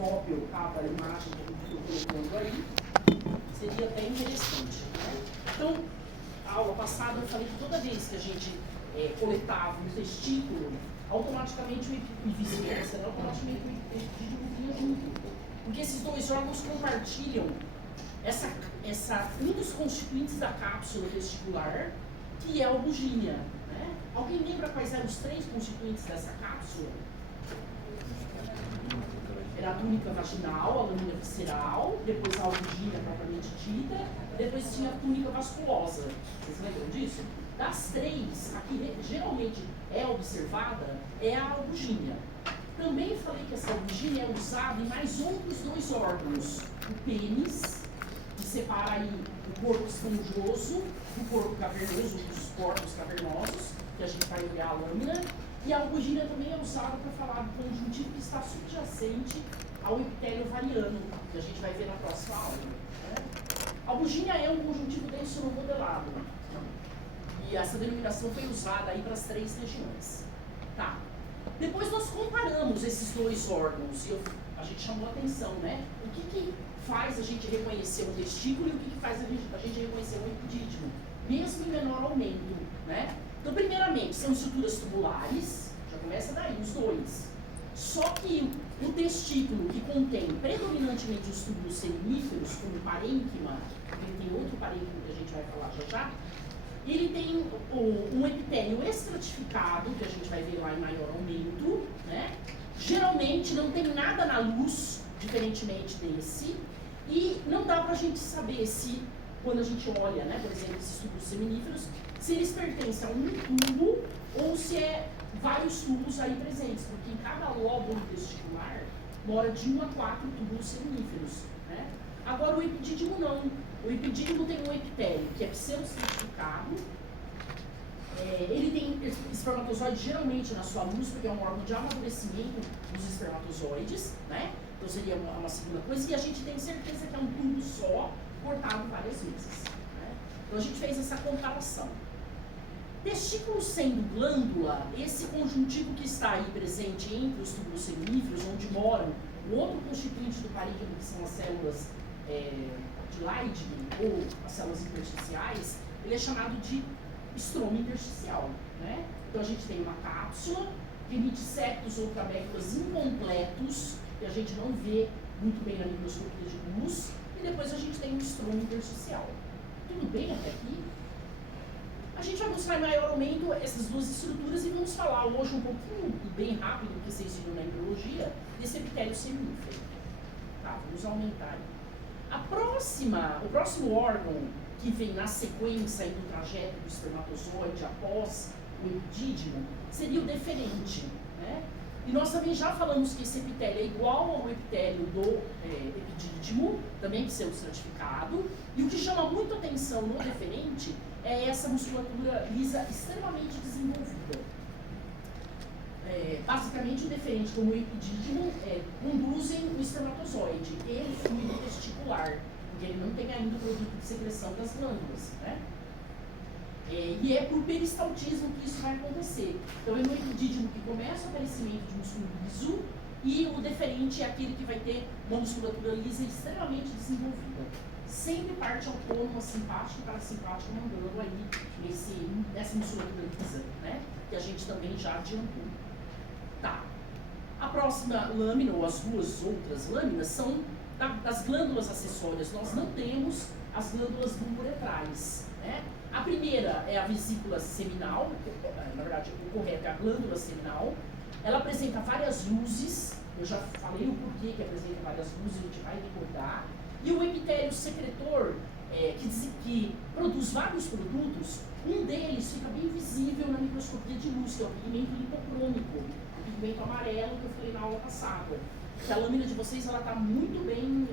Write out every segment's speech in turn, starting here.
microscópio cada imagem que eu estou colocando aí, seria até interessante. Né? Então, a aula passada eu falei que toda vez que a gente coletava um testículo, automaticamente e vice-versa, né? Automaticamente o epidídimo vinha junto. Porque esses dois órgãos compartilham um dos constituintes da cápsula testicular, que é a bugínea. Né? Alguém lembra quais eram os 3 constituintes dessa cápsula? Era a túnica vaginal, a lâmina visceral, depois a albugínea propriamente dita, depois tinha a túnica vasculosa. Vocês lembram disso? Das 3, a que geralmente é observada é a albugínea. Também falei que essa albugínea é usada em mais outros 2 órgãos. O pênis, que separa aí o corpo esponjoso do corpo cavernoso, dos corpos cavernosos, que a gente vai olhar a lâmina. E a albugínea também é usada para falar do conjuntivo que está subjacente ao epitélio ovariano, que a gente vai ver na próxima aula. Né? A albugínea é um conjuntivo denso não modelado. E essa denominação foi usada aí para as 3 regiões. Tá. Depois nós comparamos esses 2 órgãos e a gente chamou a atenção, né? O que faz a gente reconhecer um testículo e o que faz a gente reconhecer um epidídimo, mesmo em menor aumento, né? Então, primeiramente, são estruturas tubulares, já começa daí, os 2. Só que o testículo, que contém predominantemente os túbulos seminíferos, como o parênquima, ele tem outro parênquima que a gente vai falar já, ele tem um epitélio estratificado, que a gente vai ver lá em maior aumento, né? Geralmente não tem nada na luz, diferentemente desse, e não dá pra gente saber se, quando a gente olha, né, por exemplo, esses túbulos seminíferos, se eles pertencem a um tubo ou se é vários tubos aí presentes, porque em cada lóbulo testicular mora de 1 a 4 túbulos seminíferos. Né? Agora o epidídimo não. O epidídimo tem um epitélio que é pseudostratificado, ele tem espermatozoide geralmente na sua luz, porque é um órgão de amadurecimento dos espermatozoides, né? Então seria uma segunda coisa, e a gente tem certeza que é um tubo só, cortado várias vezes. Né? Então a gente fez essa comparação. Testículo sendo glândula, esse conjuntivo que está aí presente entre os túbulos seminíferos, onde moram o outro constituinte do parênquima, que são as células de Leydig, ou as células intersticiais, ele é chamado de estroma intersticial. Né? Então a gente tem uma cápsula, que emite septos ou trabéculas incompletos, que a gente não vê muito bem na microscopia de luz, e depois a gente tem um estroma intersticial. Tudo bem até aqui? A gente vai mostrar em maior aumento essas 2 estruturas e vamos falar hoje um pouquinho, bem rápido, porque vocês viram na embriologia, desse epitélio seminífero. Tá, vamos aumentar. O próximo órgão que vem na sequência do trajeto do espermatozoide após o epidídimo seria o deferente. Né? E nós também já falamos que esse epitélio é igual ao epitélio do epidídimo, também pseudostratificado, e o que chama muito atenção no deferente é essa musculatura lisa extremamente desenvolvida. Basicamente, o deferente como o epidídimo conduzem o espermatozoide e o fluido testicular, porque ele não tem ainda o produto de secreção das glândulas. Né? E é por peristaltismo que isso vai acontecer. Então, é no epidídimo que começa o aparecimento de músculo liso, e o deferente é aquele que vai ter uma musculatura lisa extremamente desenvolvida. Sempre parte autônoma, simpática e parasimpática, mandando aí nessa musculatura lisa, né? Que a gente também já adiantou. Tá. A próxima lâmina, ou as 2 outras lâminas, são das glândulas acessórias. Nós não temos as glândulas bulboretrais, né? A primeira é a vesícula seminal, na verdade, o correto é a glândula seminal. Ela apresenta várias luzes, eu já falei o porquê que apresenta várias luzes, a gente vai recordar. E o epitélio secretor, que produz vários produtos, um deles fica bem visível na microscopia de luz, que é o pigmento lipocrômico, o pigmento amarelo que eu falei na aula passada. Que a lâmina de vocês está muito bem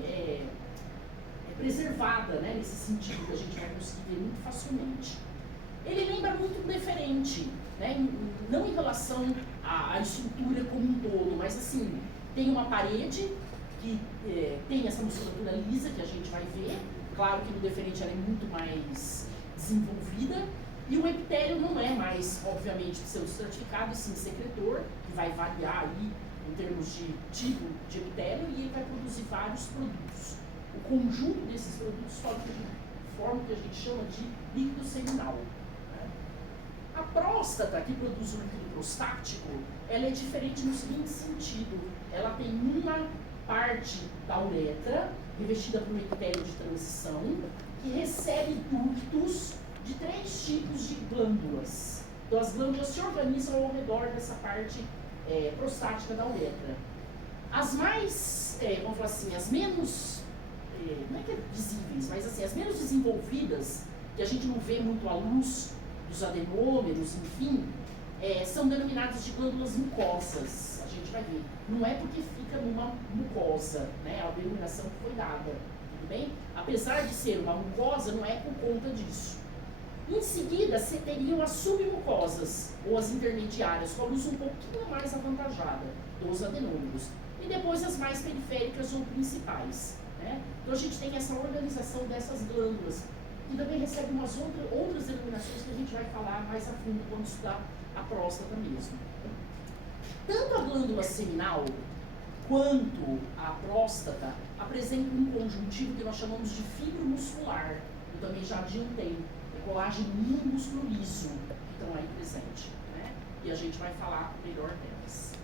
preservada, né, nesse sentido, que a gente vai conseguir ver muito facilmente. Ele lembra muito o deferente, né, não em relação à estrutura como um todo, mas assim, tem uma parede que tem essa musculatura lisa que a gente vai ver, claro que no deferente ela é muito mais desenvolvida, e o epitélio não é mais, obviamente, pseudostratificado, e sim secretor, que vai variar aí em termos de tipo de epitélio, e ele vai produzir vários produtos. O conjunto desses produtos forma o que a gente chama de líquido seminal. Né? A próstata, que produz o líquido prostático, ela é diferente no seguinte sentido: ela tem uma parte da uretra, revestida por um epitélio de transição, que recebe ductos de 3 tipos de glândulas. Então, as glândulas se organizam ao redor dessa parte prostática da uretra. As mais, vamos falar assim, as menos, não é que é visíveis, mas assim, as menos desenvolvidas, que a gente não vê muito à luz dos adenômeros, enfim, são denominadas de glândulas mucosas. A gente vai ver. Não é porque fica numa mucosa, né? A denominação que foi dada, tudo bem? Apesar de ser uma mucosa, não é por conta disso. Em seguida, você teriam as submucosas, ou as intermediárias, com a luz um pouquinho mais avantajada dos adenômeros. E depois as mais periféricas ou principais. Né? Então a gente tem essa organização dessas glândulas, que também recebe umas outras denominações que a gente vai falar mais a fundo quando estudar a próstata mesmo. Tanto a glândula seminal quanto a próstata apresentam um conjuntivo que nós chamamos de fibro muscular. Eu também já adiantei. Colágeno e músculo liso que estão aí presente, né? E a gente vai falar melhor delas.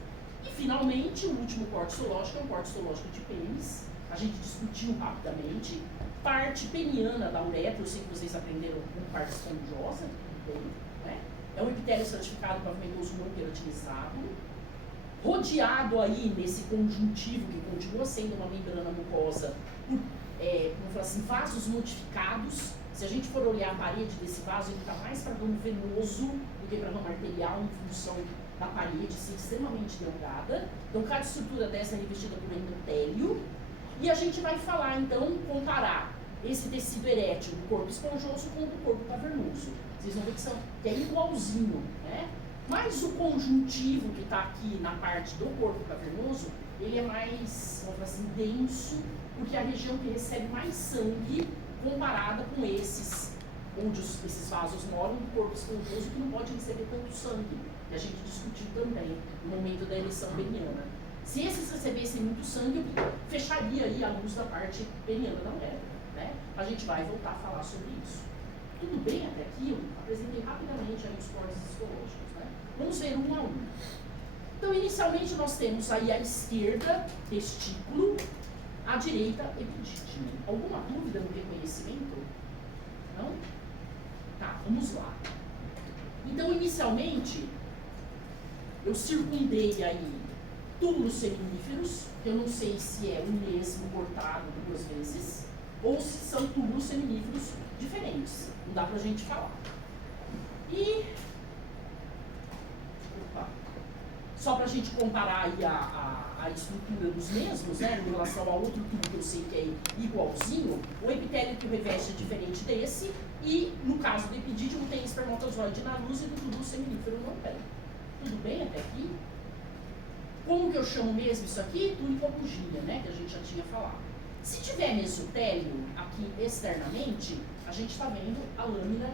E finalmente, o último corte histológico é o corte histológico de pênis. A gente discutiu rapidamente. Parte peniana da uretra, eu sei que vocês aprenderam com parte esponjosa, né? É um epitélio estratificado pavimentoso não queratinizado, rodeado aí nesse conjuntivo que continua sendo uma membrana mucosa por, vamos falar assim, vasos modificados. Se a gente for olhar a parede desse vaso, ele está mais para ramo venoso do que para ramo arterial, em função da parede ser extremamente delgada. Então, cada estrutura dessa é revestida por endotélio. E a gente vai falar, então, comparar esse tecido erétil do corpo esponjoso com o do corpo cavernoso. Vocês vão ver que é igualzinho, né? Mas o conjuntivo que está aqui na parte do corpo cavernoso, ele é mais, vamos falar assim, denso, porque é a região que recebe mais sangue comparada com esses, onde esses vasos moram, do corpo esponjoso, que não pode receber tanto sangue, que a gente discutiu também no momento da ereção peniana. Se esses recebessem muito sangue, fecharia aí a luz da parte peniana da uretra, né? A gente vai voltar a falar sobre isso. Tudo bem até aqui? Eu apresentei rapidamente aí os cortes histológicos, né? Vamos ver um a um. Então, inicialmente, nós temos aí à esquerda, testículo, à direita, epidídimo. Alguma dúvida no reconhecimento? Não? Tá, vamos lá. Então, inicialmente, eu circundei aí túbulos seminíferos, que eu não sei se é o mesmo cortado 2 vezes, ou se são túbulos seminíferos diferentes. Não dá pra gente falar. E... Opa. Só pra gente comparar aí a estrutura dos mesmos, né, em relação ao outro tubo que eu sei que é igualzinho, o epitélio que o reveste é diferente desse, e no caso do epidídimo tem espermatozoide na luz e do túbulo seminífero não tem. Tudo bem até aqui? Como que eu chamo mesmo isso aqui? Tunicobugia, né, que a gente já tinha falado. Se tiver mesotélio aqui externamente, a gente está vendo a lâmina,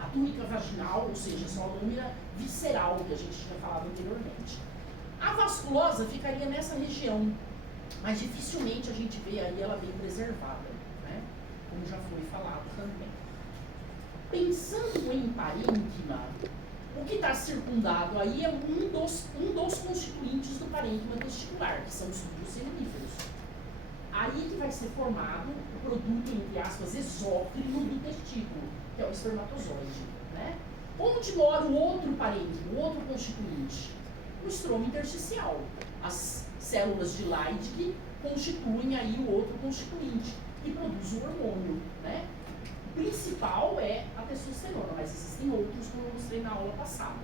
a túnica vaginal, ou seja, só a lâmina visceral que a gente tinha falado anteriormente. A vasculosa ficaria nessa região, mas dificilmente a gente vê aí ela bem preservada, né? Como já foi falado também. Pensando em parênquima, o que está circundado aí é um dos constituintes do parênquima testicular, que são os túbulos seminíferos. Aí que vai ser formado o produto, entre aspas, exócrino do testículo, que é o espermatozoide, né? Onde mora o outro parênquima, o outro constituinte? O estroma intersticial. As células de Leydig constituem aí o outro constituinte, que produz o hormônio, né? O principal é a testosterona, mas existem outros, como eu mostrei na aula passada.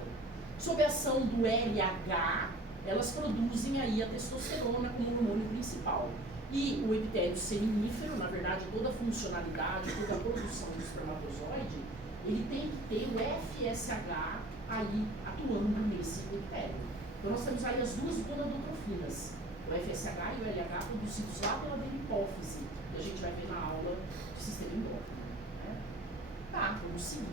Sob a ação do LH, elas produzem aí a testosterona como hormônio principal. E o epitélio seminífero, na verdade, toda a funcionalidade, toda a produção do espermatozoide, ele tem que ter o FSH aí atuando nesse epitélio. Então nós temos aí as duas gonadotrofinas, o FSH e o LH produzidos lá pela hipófise, que a gente vai ver na aula do sistema endócrino. Né? Tá, vamos seguir.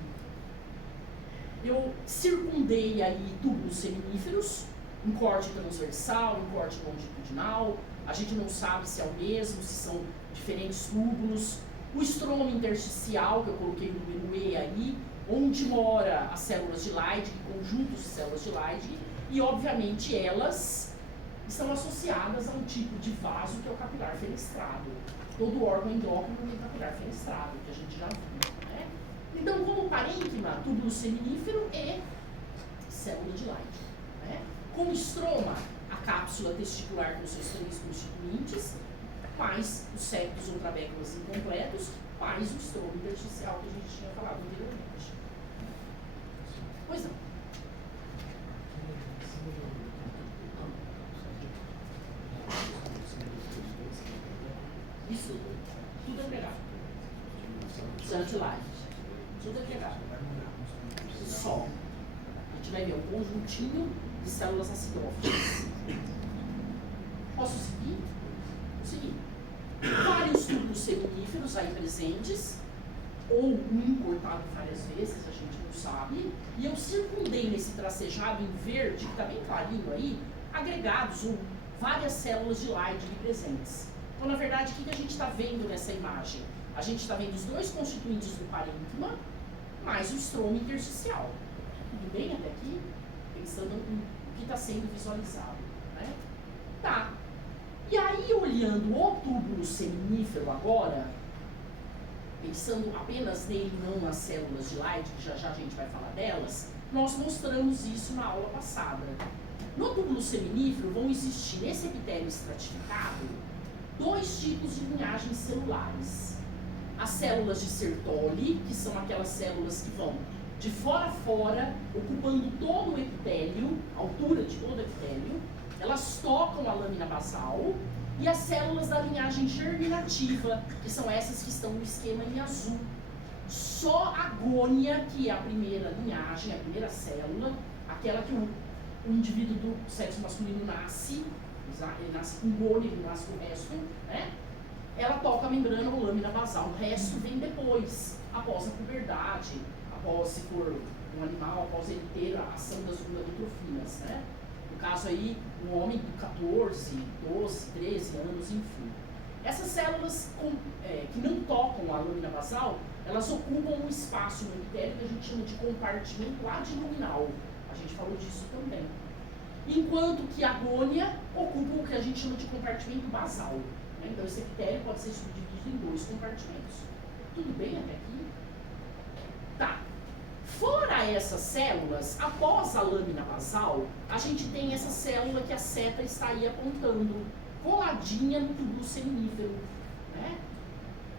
Eu circundei aí túbulos seminíferos, um corte transversal, um corte longitudinal, a gente não sabe se é o mesmo, se são diferentes túbulos. O estroma intersticial, que eu coloquei no número E aí, onde mora as células de Leydig, conjuntos de células de Leydig, e obviamente elas estão associadas a um tipo de vaso que é o capilar fenestrado. Todo órgão endócrino tem capilar fenestrado, que a gente já viu, né? Então, como parênquima, túbulo seminífero e célula de Leydig, né? Como estroma, a cápsula testicular com seus três constituintes, mais os septos ou trabéculas incompletos, mais o estroma intersticial que a gente tinha falado anteriormente. Pois não. Isso tudo é pegado. Santilite. Tudo é pegado. Só. A gente vai ver um conjuntinho de células acidófilas. Posso seguir? Vou seguir. Vários túbulos seminíferos aí presentes, ou um cortado várias vezes, a gente não sabe. E eu circundei nesse tracejado em verde, que está bem clarinho aí, agregados ou várias células de Leydig presentes. Então, na verdade, o que a gente está vendo nessa imagem? A gente está vendo os dois constituintes do parênquima, mais o estroma intersticial. Tudo bem até aqui? Pensando no que está sendo visualizado, né? Tá. E aí, olhando o túbulo seminífero agora, pensando apenas nele, não nas células de Leydig, que já já a gente vai falar delas, nós mostramos isso na aula passada. No túbulo seminífero vão existir, nesse epitélio estratificado, dois tipos de linhagens celulares. As células de Sertoli, que são aquelas células que vão de fora a fora, ocupando todo o epitélio, a altura de todo o epitélio, elas tocam a lâmina basal, e as células da linhagem germinativa, que são essas que estão no esquema em azul. Só a gônia, que é a primeira linhagem, a primeira célula, aquela que o indivíduo do sexo masculino nasce, ele nasce com gônia, ele nasce com o resto, né? Ela toca a membrana ou lâmina basal. O resto vem depois, após a puberdade, após, se for um animal, após ele ter a ação das gonadotrofinas, né? No caso aí, um homem de 14, 12, 13 anos, enfim. Essas células que não tocam a lâmina basal, elas ocupam um espaço no epitélio que a gente chama de compartimento ladinominal. A gente falou disso também. Enquanto que a gônia ocupa o que a gente chama de compartimento basal, né? Então esse epitélio pode ser subdividido em dois compartimentos. Tudo bem até aqui? Tá. Fora essas células, após a lâmina basal, a gente tem essa célula que a seta está aí apontando, coladinha no túbulo seminífero, né?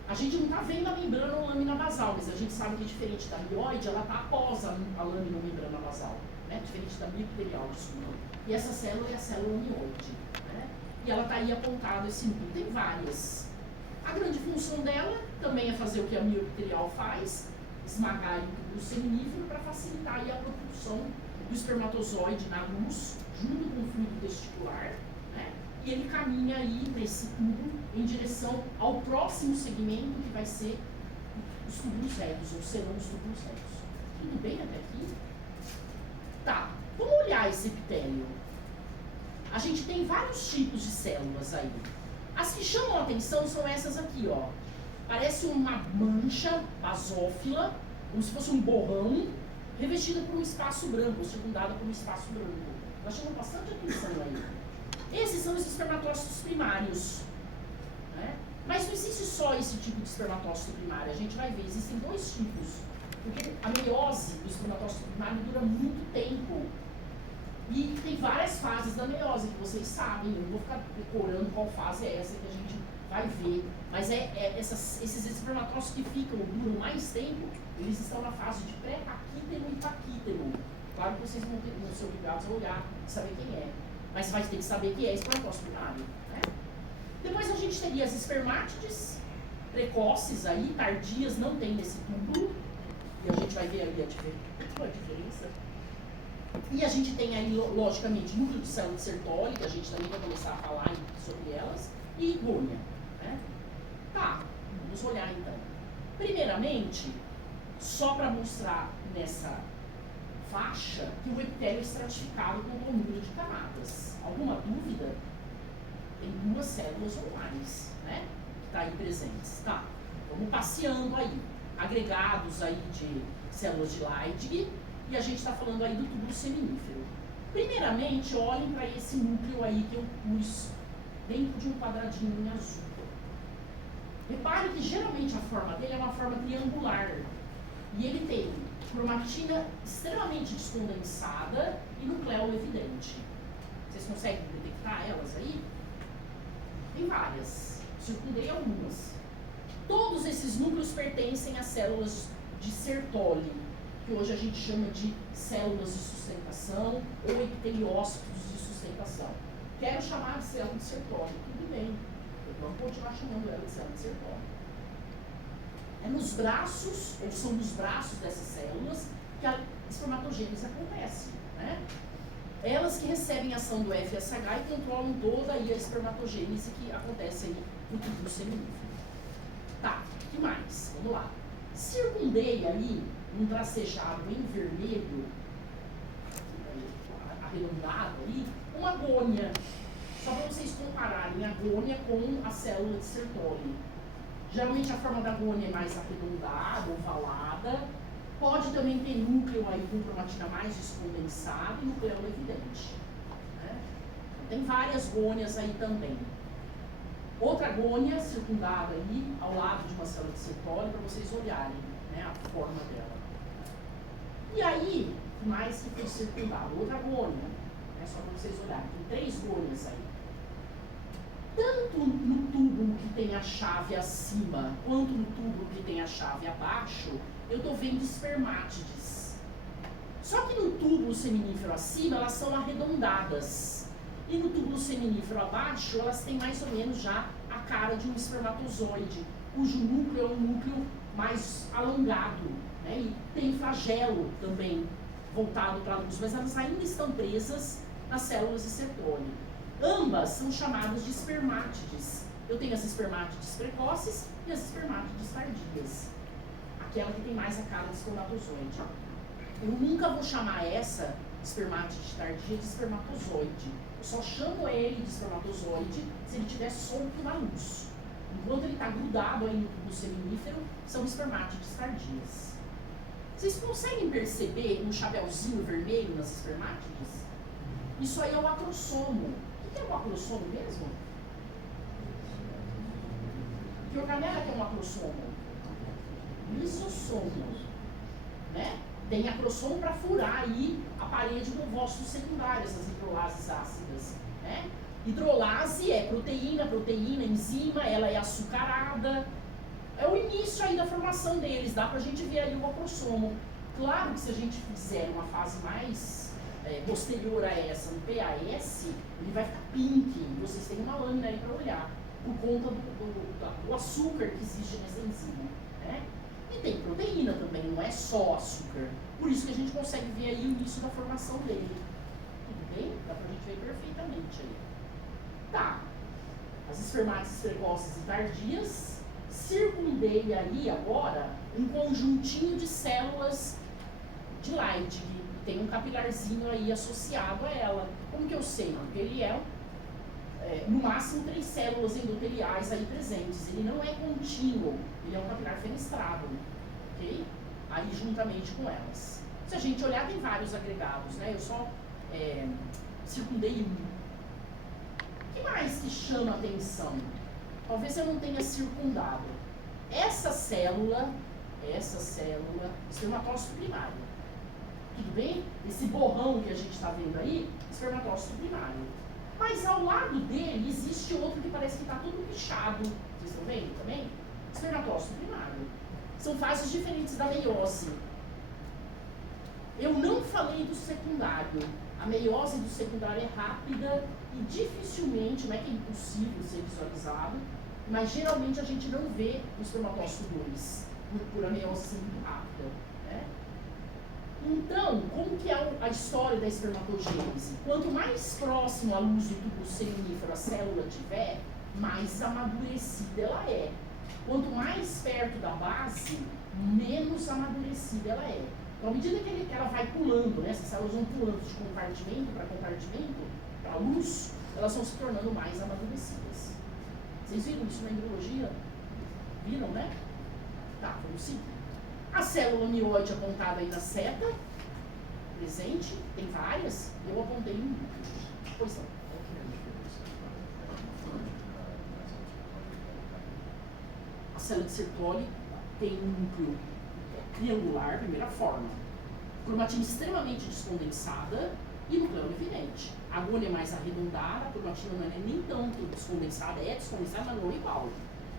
A gente não está vendo a membrana ou lâmina basal, mas a gente sabe que é diferente da mioide, ela está após a lâmina ou membrana basal, né? Diferente da mioepitelial, desculpa. E essa célula é a célula mioide, né? E ela está aí apontada, esse núcleo. Tem várias. A grande função dela também é fazer o que a mioepitelial faz, esmagar o túbulo seminífero para facilitar aí a propulsão do espermatozoide na luz, junto com o fluido testicular, né? E ele caminha aí nesse tubo em direção ao próximo segmento, que vai ser os túbulos retos, ou serão os túbulos retos. Tudo bem até aqui? Tá, vamos olhar esse epitélio. A gente tem vários tipos de células aí. As que chamam a atenção são essas aqui, ó. Parece uma mancha basófila, como se fosse um borrão, revestida por um espaço branco, circundada por um espaço branco. Nós chamamos bastante atenção aí. Esses são os espermatócitos primários, né? Mas não existe só esse tipo de espermatócito primário, a gente vai ver, existem dois tipos. Porque a meiose do espermatócito primário dura muito tempo. E tem várias fases da meiose que vocês sabem, eu não vou ficar decorando qual fase é essa que a gente vai ver. Mas esses espermatócitos que ficam, duram mais tempo, eles estão na fase de pré-paquítero e paquítero. Claro que vocês vão ser obrigados a olhar e saber quem é. Mas vai ter que saber que é espermatócito primário, né? Depois a gente teria as espermátides, precoces aí, tardias, não tem nesse túbulo. E a gente vai ver ali a diferença. E a gente tem aí, logicamente, núcleo de célula de Sertoli, que a gente também vai começar a falar sobre elas, e gônia, né? Tá, vamos olhar então. Primeiramente, só para mostrar nessa faixa que o epitélio é estratificado com um número de camadas. Alguma dúvida? Tem 2 células ou mais, né? Que está aí presentes. Tá, vamos passeando aí. Agregados aí de células de Leydig, e a gente está falando aí do túbulo seminífero. Primeiramente, olhem para esse núcleo aí que eu pus dentro de um quadradinho em azul. Repare que geralmente a forma dele é uma forma triangular. E ele tem cromatina extremamente descondensada e nucleolo evidente. Vocês conseguem detectar elas aí? Tem várias. Circundei algumas. Todos esses núcleos pertencem a células de Sertoli, que hoje a gente chama de células de sustentação ou epiteliócitos de sustentação. Quero chamar de célula de Sertoli, tudo bem. Vamos continuar chamando ela de célula de Sertoli. É nos braços, ou são nos braços dessas células, que a espermatogênese acontece, né? Elas que recebem a ação do FSH e controlam toda aí a espermatogênese que acontece aí no túbulo seminífero. Tá, o que mais? Vamos lá. Circundei aí um tracejado em vermelho, arredondado aí, uma agônia. Só para vocês compararem a agônia com a célula de Sertoli. Geralmente a forma da agônia é mais arredondada, ovalada. Pode também ter núcleo aí com cromatina mais descondensada e nucleolo evidente, né? Tem várias gônias aí também. Outra gônia circundada aí, ao lado de uma célula de Sertoli, para vocês olharem, né, a forma dela. E aí, mais que foi circundado? Outra gônia, né, só para vocês olharem. Tem 3 gônias aí. Tanto no túbulo que tem a chave acima, quanto no túbulo que tem a chave abaixo, eu estou vendo espermátides. Só que no túbulo seminífero acima, elas são arredondadas. E no túbulo seminífero abaixo, elas têm mais ou menos já a cara de um espermatozoide, cujo núcleo é um núcleo mais alongado, né? E tem flagelo também voltado para a luz, mas elas ainda estão presas nas células de Sertoli. Ambas são chamadas de espermátides. Eu tenho as espermátides precoces e as espermátides tardias. Aquela que tem mais a cara de espermatozoide. Eu nunca vou chamar essa espermátide tardia de espermatozoide. Eu só chamo ele de espermatozoide se ele estiver solto na luz. Enquanto ele está grudado aí no túbulo seminífero, são espermátides tardias. Vocês conseguem perceber um chapéuzinho vermelho nas espermátides? Isso aí é o acrossomo. O que é o acrossomo mesmo? Que organela que é um acrossomo? Lisossomo, né? Tem acrossomo para furar aí a parede do ovócito secundário, essas hidrolases ácidas, né? Hidrolase é proteína, enzima, ela é açucarada. É o início aí da formação deles, dá pra gente ver aí o acrossomo. Claro que se a gente fizer uma fase mais posterior a essa, no PAS, ele vai ficar pink, vocês têm uma lâmina aí para olhar, por conta do açúcar que existe nessa enzima, né? E tem proteína também, não é só açúcar. Por isso que a gente consegue ver aí o início da formação dele. Tudo bem? Dá pra gente ver perfeitamente aí. Tá. As espermátides precoces e tardias. Circundei aí agora um conjuntinho de células de Leydig. Tem um capilarzinho aí associado a ela. Como que eu sei? Porque ele é no máximo 3 células endoteliais aí presentes. Ele não é contínuo, ele é um capilar fenestrado, ok? Aí juntamente com elas. Se a gente olhar, tem vários agregados, né? Eu só circundei um. O que mais que chama atenção? Talvez eu não tenha circundado. Essa célula, espermatócito primário. Tudo bem? Esse borrão que a gente está vendo aí, espermatócito primário. Mas ao lado dele existe outro que parece que está todo pichado. Vocês estão vendo também? Espermatócito primário. São fases diferentes da meiose. Eu não falei do secundário. A meiose do secundário é rápida e dificilmente, não é que é impossível ser visualizado, mas geralmente a gente não vê o espermatócito 2, por a meiose ser muito rápida, né? Então, como que é a história da espermatogênese? Quanto mais próximo à luz do túbulo seminífero a célula tiver, mais amadurecida ela é. Quanto mais perto da base, menos amadurecida ela é. Então, à medida que ela vai pulando, né, essas células vão pulando de compartimento para compartimento, para luz, elas vão se tornando mais amadurecidas. Vocês viram isso na embriologia? Viram, né? Tá, vamos seguir. A célula mioide apontada aí na seta, presente, tem várias, eu apontei um. Pois não. A célula de Sertoli tem um núcleo triangular, primeira forma, cromatina extremamente descondensada e núcleo evidente. A agônia é mais arredondada, a cromatina não é nem tanto descondensada, é descondensada, mas não é igual.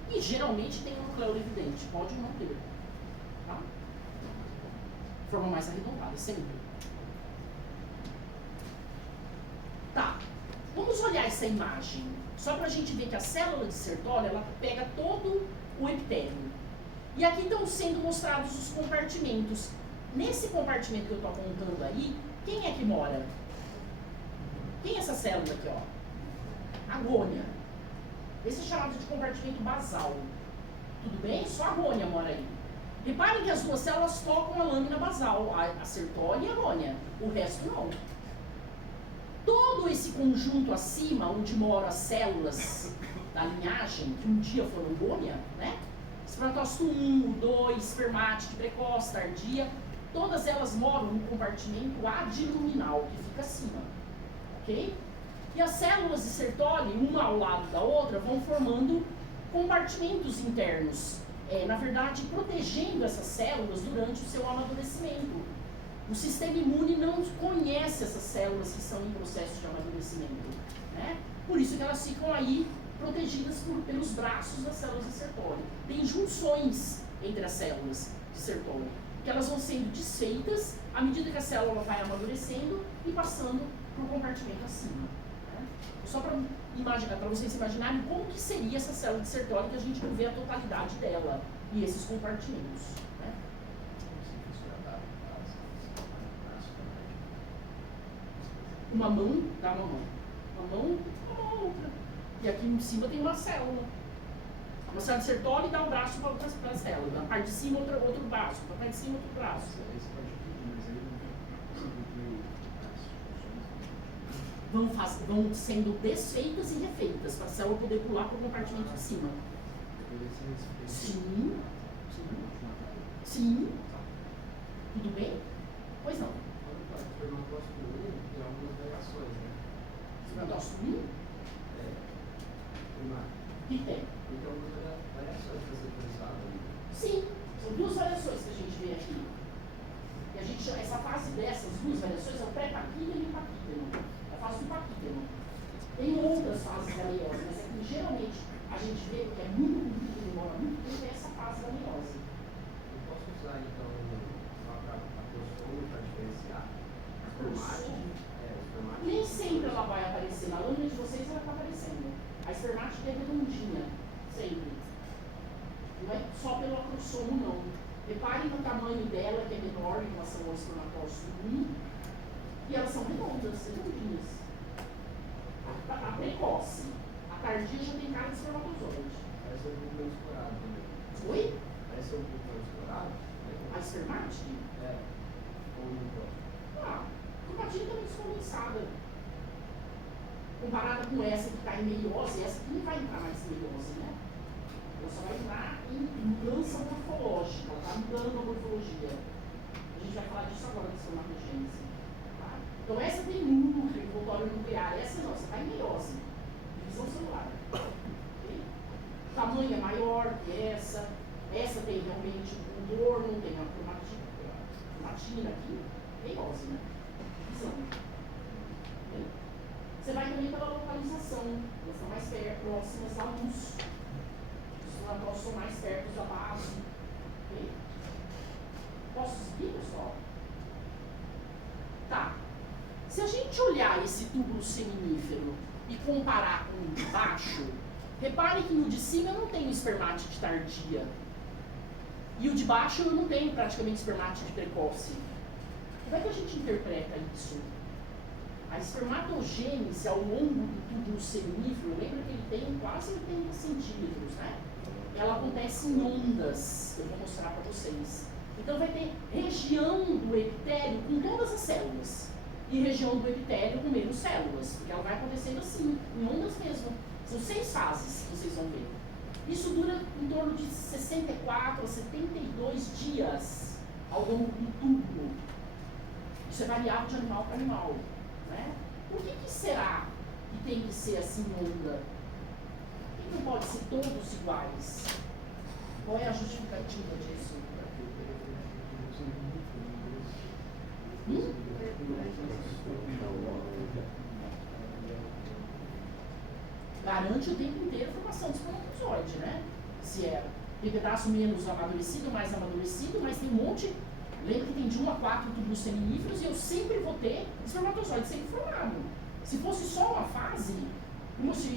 E geralmente tem um núcleo evidente, pode não ter. Tá? Forma mais arredondada, sempre. Tá, vamos olhar essa imagem, só para a gente ver que a célula de Sertoli, ela pega todo o epitélio. E aqui estão sendo mostrados os compartimentos. Nesse compartimento que eu estou apontando aí, quem é que mora? Quem é essa célula aqui, ó? Agônia. Esse é chamado de compartimento basal. Tudo bem? Só a agônia mora aí. Reparem que as duas células tocam a lâmina basal, a Sertoli e a agônia. O resto não. Todo esse conjunto acima, onde moram as células da linhagem, que um dia foram agônia, né? Espermatócito 1, 2, espermátide, precoce, tardia, todas elas moram no compartimento adiluminal, que fica acima, ok? E as células de Sertoli, uma ao lado da outra, vão formando compartimentos internos, na verdade, protegendo essas células durante o seu amadurecimento. O sistema imune não conhece essas células que estão em processo de amadurecimento, né? Por isso que elas ficam aí protegidas pelos braços das células de Sertoli. Tem junções entre as células de Sertoli, que elas vão sendo desfeitas à medida que a célula vai amadurecendo e passando para o compartimento acima. Né? Só para vocês imaginarem como que seria essa célula de Sertoli, que a gente não vê a totalidade dela e esses compartimentos. Né? Uma mão dá uma mão. Uma mão, outra. E aqui em cima tem uma célula. Uma célula de Sertoli dá o braço para a célula. Na parte de cima, outro braço. Na parte de cima, outro braço. Vão sendo desfeitas e refeitas para a célula poder pular para o compartimento de cima. Sim. Sim. Tudo bem? Pois não. Espermatócito 1 tem algumas variações, né? Espermatócito 1? Que tem? Então, variações que você pensava. Sim, são duas variações que a gente vê aqui. E a gente, essa fase dessas duas variações é o pré-paquídeno e o paquídeno. É a fase do paquídeno. Tem outras fases da meiose, mas é que geralmente a gente vê que é muito demora muito tempo, é essa fase da meiose. Eu posso usar, então, a crossomo para diferenciar? Espermátide? Nem sempre ela vai aparecer. Na lâmina de vocês ela está aparecendo. A espermátide é redondinha, sempre. Não é só pelo acrossomo, não. Reparem no tamanho dela, que é menor em relação ao espermatócito 1. E elas são redondinhas. A precoce. A tardia já tem cara de espermatozoide. Parece um pouco menos explorado também. Oi? Parece um pouco menos explorado? A espermátide? É. Ou não pode? Ah, a cromatina também descondensada. Comparada com essa que está em meiose, essa aqui não vai entrar mais em meiose, né? Ela só vai entrar em mudança morfológica, ela está mudando a morfologia. A gente vai falar disso agora, da espermatogênese. Tá? Então essa tem núcleo, envoltório nuclear, essa não, essa está em meiose, divisão celular. Okay? O tamanho é maior que essa tem realmente um contorno, tem a cromatina aqui, meiose, né? Divisão. Okay? Você vai também pela localização, elas estão mais próximas da luz. Os espermatócitos são mais perto da base. Okay? Posso seguir, pessoal? Tá. Se a gente olhar esse túbulo seminífero e comparar com o de baixo, repare que no de cima eu não tenho espermátide tardia. E o de baixo eu não tenho praticamente espermátide precoce. Como é que a gente interpreta isso? A espermatogênese ao longo do túbulo seminífero, lembra que ele tem quase 80 centímetros, né? Ela acontece em ondas, eu vou mostrar para vocês. Então vai ter região do epitélio com todas as células e região do epitélio com menos células, porque ela vai acontecendo assim, em ondas mesmo. São 6 fases que vocês vão ver. Isso dura em torno de 64 a 72 dias ao longo do tubo. Isso é variável de animal para animal, né? Por que será que tem que ser assim onda? Por que não pode ser todos iguais? Qual é a justificativa disso? Garante o tempo inteiro a formação do espermatozoide, né? Se é tem pedaço menos amadurecido, mais amadurecido, mas tem um monte. Lembra que tem de 1 a 4 túbulos seminíferos e eu sempre vou ter espermatozoide sempre formado. Se fosse só uma fase,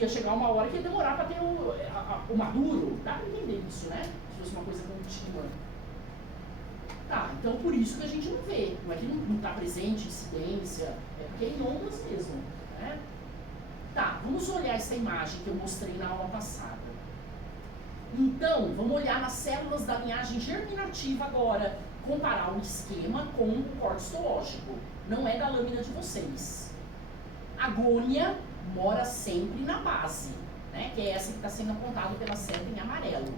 ia chegar uma hora que ia demorar para ter o maduro. Dá para entender isso, né? Se fosse uma coisa contínua. Tá, então por isso que a gente não vê. Não é que não está presente incidência, é porque é em ondas mesmo, né? Tá, vamos olhar essa imagem que eu mostrei na aula passada. Então, vamos olhar nas células da linhagem germinativa agora, comparar o esquema com o corte histológico. Não é da lâmina de vocês. A gônia mora sempre na base, né? Que é essa que está sendo apontada pela seta em amarelo.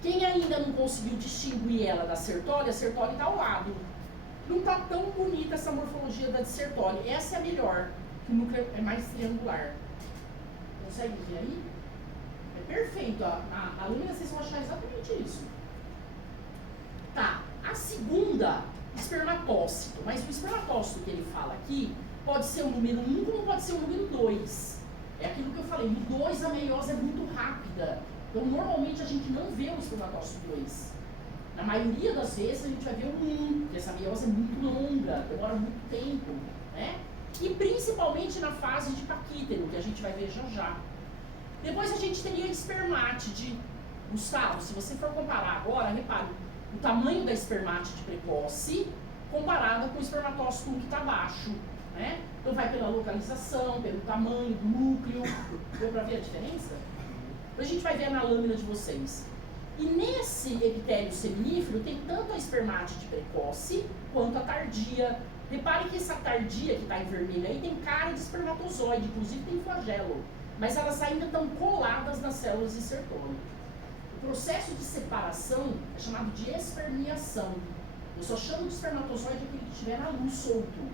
Quem ainda não conseguiu distinguir ela da Sertoli, a Sertoli está ao lado. Não está tão bonita essa morfologia da de Sertoli. Essa é a melhor, que o núcleo é mais triangular. Consegue ver aí? É perfeito. A lâmina vocês vão achar exatamente isso. Tá, a segunda, espermatócito. Mas o espermatócito que ele fala aqui pode ser o número 1 como pode ser o número 2. É aquilo que eu falei, no 2 a meiose é muito rápida. Então, normalmente a gente não vê o espermatócito 2. Na maioria das vezes a gente vai ver o 1, porque essa meiose é muito longa, demora muito tempo, né? E principalmente na fase de paquítero, que a gente vai ver já já. Depois a gente teria a espermátide. Gustavo, se você for comparar agora, repare, o tamanho da espermátide precoce comparada com o espermatócito que está baixo, né? Então vai pela localização, pelo tamanho do núcleo. Deu para ver a diferença? A gente vai ver na lâmina de vocês. E nesse epitélio seminífero tem tanto a espermátide precoce quanto a tardia. Repare que essa tardia que está em vermelho aí tem cara de espermatozoide, inclusive tem flagelo. Mas elas ainda estão coladas nas células de Sertoli. O processo de separação é chamado de espermiação. Eu só chamo de espermatozoide aquele que estiver na luz solto.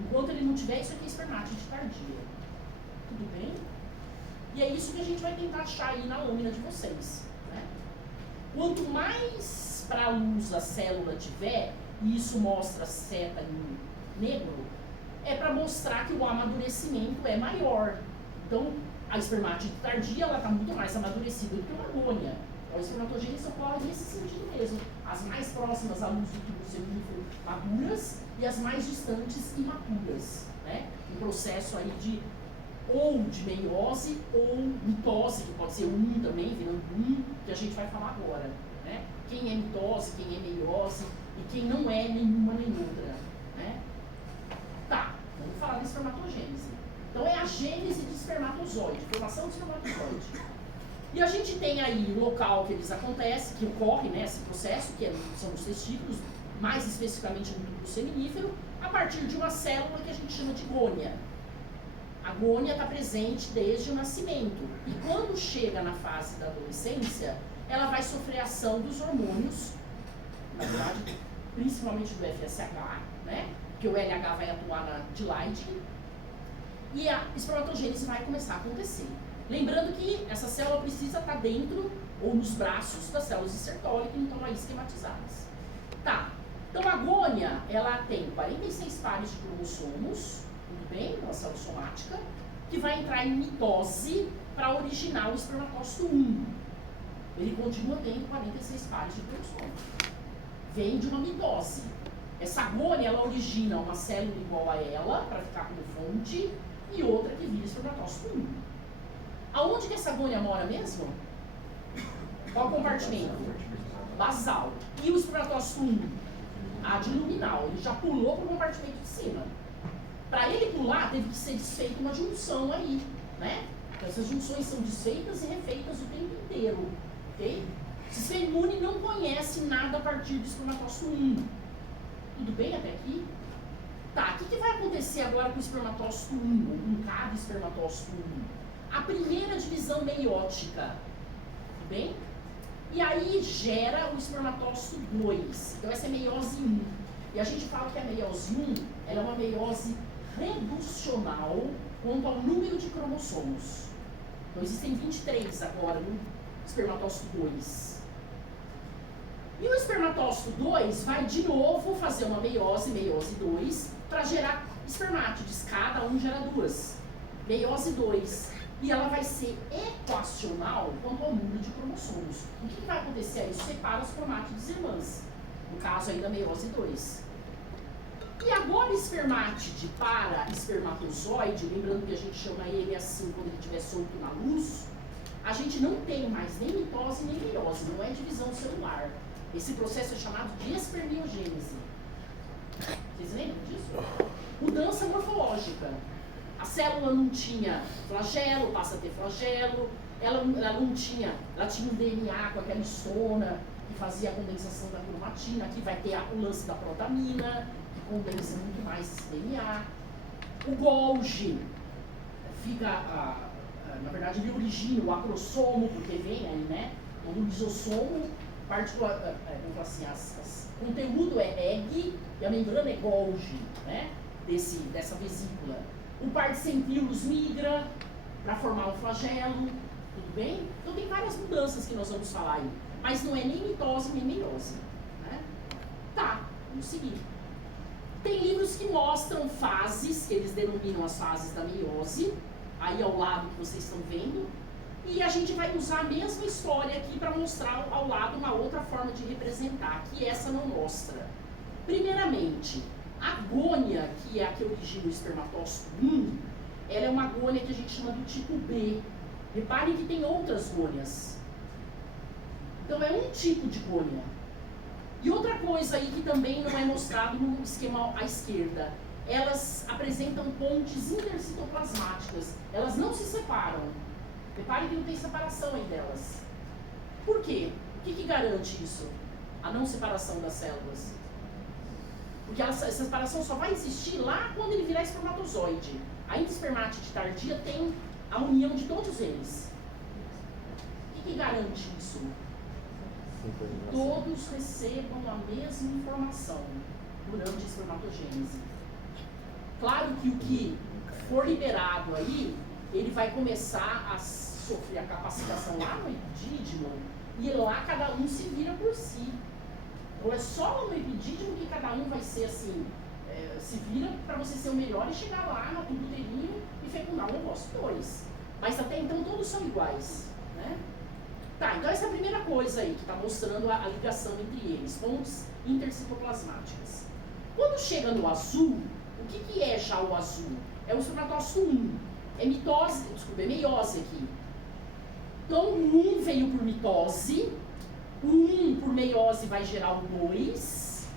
Enquanto ele não tiver, isso aqui é espermátide tardia. Tudo bem? E é isso que a gente vai tentar achar aí na lâmina de vocês, né? Quanto mais para a luz a célula tiver, e isso mostra a seta em negro, é para mostrar que o amadurecimento é maior. Então, a espermátide tardia está muito mais amadurecida do que uma gônia. Então, a espermatogênese ocorre nesse sentido mesmo. As mais próximas à luz do tubo seminífero maduras e as mais distantes imaturas, né? Um processo aí de ou de meiose ou mitose, que pode ser 1 também, virando 1, que a gente vai falar agora, né? Quem é mitose, quem é meiose e quem não é nenhuma nem outra, né? Tá, vamos falar da espermatogênese. Então é a gênese de espermatozoide, formação de espermatozoide. E a gente tem aí o local que eles acontecem, que ocorre, né, esse processo, que são os testículos, mais especificamente no túbulo seminífero, a partir de uma célula que a gente chama de gônia. A gônia está presente desde o nascimento. E quando chega na fase da adolescência, ela vai sofrer ação dos hormônios, na verdade, principalmente do FSH, né? Porque o LH vai atuar na de Leydig, e a espermatogênese vai começar a acontecer. Lembrando que essa célula precisa estar dentro ou nos braços das células de Sertoli, que não estão aí esquematizadas. Tá, então a gônia, ela tem 46 pares de cromossomos, tudo bem, uma célula somática, que vai entrar em mitose para originar o espermatócito 1. Ele continua tendo 46 pares de cromossomos. Vem de uma mitose. Essa gônia, ela origina uma célula igual a ela, para ficar como fonte, e outra que vira espermatócito 1. Aonde que essa gônia mora mesmo? Qual compartimento? Basal. E o espermatócito 1? Adluminal. Ele já pulou para o compartimento de cima. Para ele pular, teve que ser desfeita uma junção aí, né? Então, essas junções são desfeitas e refeitas o tempo inteiro, ok? O sistema imune não conhece nada a partir do espermatócito 1. Tudo bem até aqui? Tá, o que vai acontecer agora com o espermatócito 1, ou com cada espermatócito 1? A primeira divisão meiótica, tudo bem? E aí gera o espermatócito 2. Então essa é a meiose 1. E a gente fala que a meiose 1 ela é uma meiose reducional quanto ao número de cromossomos. Então existem 23 agora no espermatócito 2. E o espermatócito 2 vai de novo fazer uma meiose 2, para gerar espermátides. Cada um gera 2. Meiose 2. E ela vai ser equacional quanto ao número de cromossomos. O que vai acontecer aí? Isso separa as cromátides irmãs. No caso aí da meiose 2. E agora espermátide para espermatozoide, lembrando que a gente chama ele assim quando ele estiver solto na luz, a gente não tem mais nem mitose nem meiose, não é divisão celular. Esse processo é chamado de espermiogênese. Vocês lembram disso? Mudança morfológica. A célula não tinha flagelo, passa a ter flagelo, ela tinha um DNA com aquela histona que fazia a condensação da cromatina, aqui vai ter o lance da protamina, que condensa muito mais DNA. O Golgi fica, na verdade ele origina o acrossomo, porque vem aí, né? O lisossomo, particular, vamos falar assim, o conteúdo é egg e a membrana é Golgi, né? Dessa vesícula. O par de centríolos migra para formar um flagelo, tudo bem? Então tem várias mudanças que nós vamos falar aí, mas não é nem mitose nem meiose, né? Tá, vamos seguir. Tem livros que mostram fases, que eles denominam as fases da meiose, aí ao lado que vocês estão vendo, e a gente vai usar a mesma história aqui para mostrar ao lado uma outra forma de representar, que essa não mostra. Primeiramente, a gônia, que é a que origina o espermatócito 1, ela é uma gônia que a gente chama do tipo B. Reparem que tem outras gônias. Então é um tipo de gônia. E outra coisa aí que também não é mostrado no esquema à esquerda, elas apresentam pontes intercitoplasmáticas. Elas não se separam. Reparem que não tem separação aí delas. Por quê? O que garante isso? A não separação das células. Porque essa separação só vai existir lá quando ele virar espermatozoide. Ainda espermátide tardia tem a união de todos eles. O que garante isso? Todos recebam a mesma informação durante a espermatogênese. Claro que o que for liberado aí, ele vai começar a sofrer a capacitação lá no epidídimo, e lá cada um se vira por si. Então é só no epidídimo que cada um vai ser assim, se vira para você ser o melhor e chegar lá na tubo uterino e fecundar um ovócito 2. Mas até então todos são iguais, né? Tá, então essa é a primeira coisa aí que está mostrando a ligação entre eles, pontes intercitoplasmáticas. Quando chega no azul, o que é já o azul? É o espermatócito 1. É meiose aqui. Então o 1 veio por mitose, o 1 por meiose vai gerar o 2,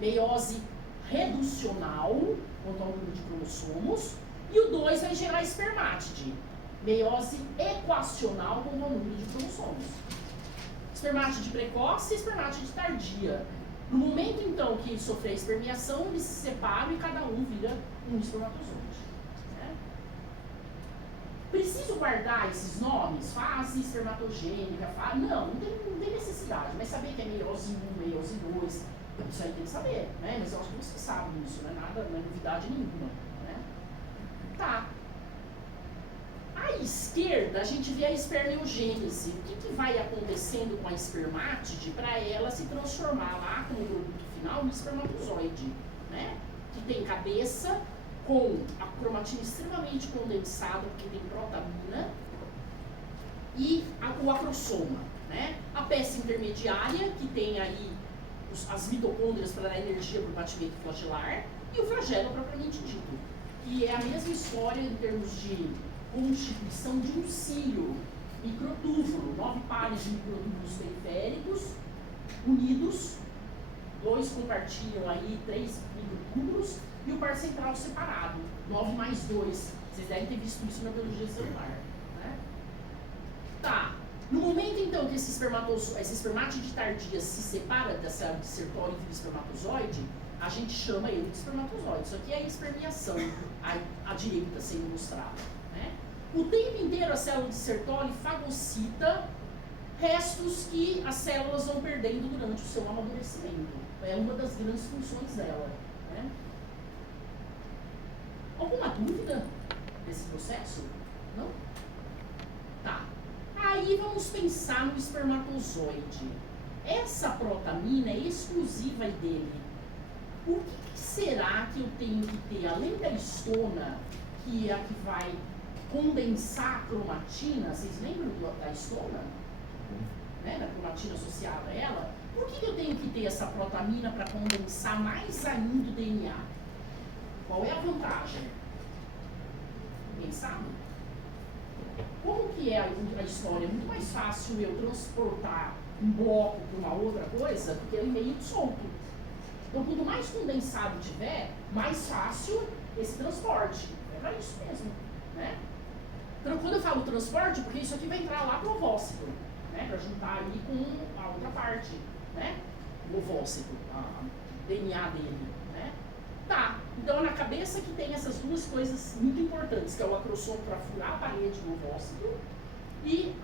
meiose reducional, quanto ao número de cromossomos, e o 2 vai gerar espermátide, meiose equacional, quanto ao número de cromossomos. Espermátide precoce e espermátide tardia. No momento, então, que ele sofrer a espermiação, eles se separam e cada um vira um espermatozoide. Né? Preciso guardar esses nomes? Fase espermatogênica, não tem necessidade, mas saber que é meiose 1, meiose 2, isso aí tem que saber, né? Mas eu acho que vocês sabem isso, não é nada, não é novidade nenhuma. Né? Tá. À esquerda, a gente vê a espermiogênese. O que vai acontecendo com a espermátide para ela se transformar lá como produto final no espermatozoide, né? Que tem cabeça com a cromatina extremamente condensada, porque tem protamina, e o acrossoma, né? A peça intermediária, que tem aí as mitocôndrias para dar energia para o batimento flagelar, e o flagelo propriamente dito. E é a mesma história em termos de constituição de um cílio microtúbulo, 9 pares de microtúbulos periféricos unidos, 2 compartilham aí 3 microtúbulos e o par central separado, 9 mais 2. Vocês devem ter visto isso na biologia celular. Né? Tá. No momento então então que esse espermátide tardia se separa da célula de Sertoli e vira espermatozoide, a gente chama ele de espermatozoide. Isso aqui é a espermiação, à direita sendo mostrada. Né? O tempo inteiro a célula de Sertoli fagocita restos que as células vão perdendo durante o seu amadurecimento. É uma das grandes funções dela. Né? Alguma dúvida desse processo? Não? Tá. Aí vamos pensar no espermatozoide. Essa protamina é exclusiva dele. O que será que eu tenho que ter, além da histona, que é a que vai condensar a cromatina? Vocês lembram da histona? Né? Da cromatina associada a ela? Por que eu tenho que ter essa protamina para condensar mais ainda o DNA? Qual é a vantagem? Ninguém sabe? Como que é a história? É muito mais fácil eu transportar um bloco para uma outra coisa do que ele meio solto. Então, quanto mais condensado tiver, mais fácil esse transporte. É para isso mesmo. Né? Então, quando eu falo transporte, porque isso aqui vai entrar lá para o ovócito, né? Para juntar ali com a outra parte, né? O ovócito, o DNA dele. Né? Tá, então é na cabeça que tem essas duas coisas muito importantes, que é o acrossomo para furar a parede do ovócito e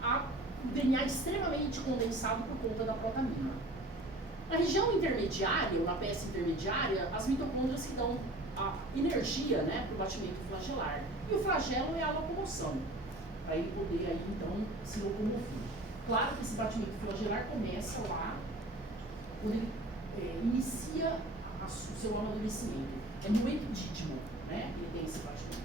o DNA extremamente condensado por conta da protamina. Na região intermediária, ou na peça intermediária, as mitocôndrias que dão a energia, né, para o batimento flagelar. E o flagelo é a locomoção, para ele poder aí, então, se locomover. Claro que esse batimento flagelar começa lá, quando ele inicia o seu amadurecimento. É no epidídimo, né, que ele tem esse batimento.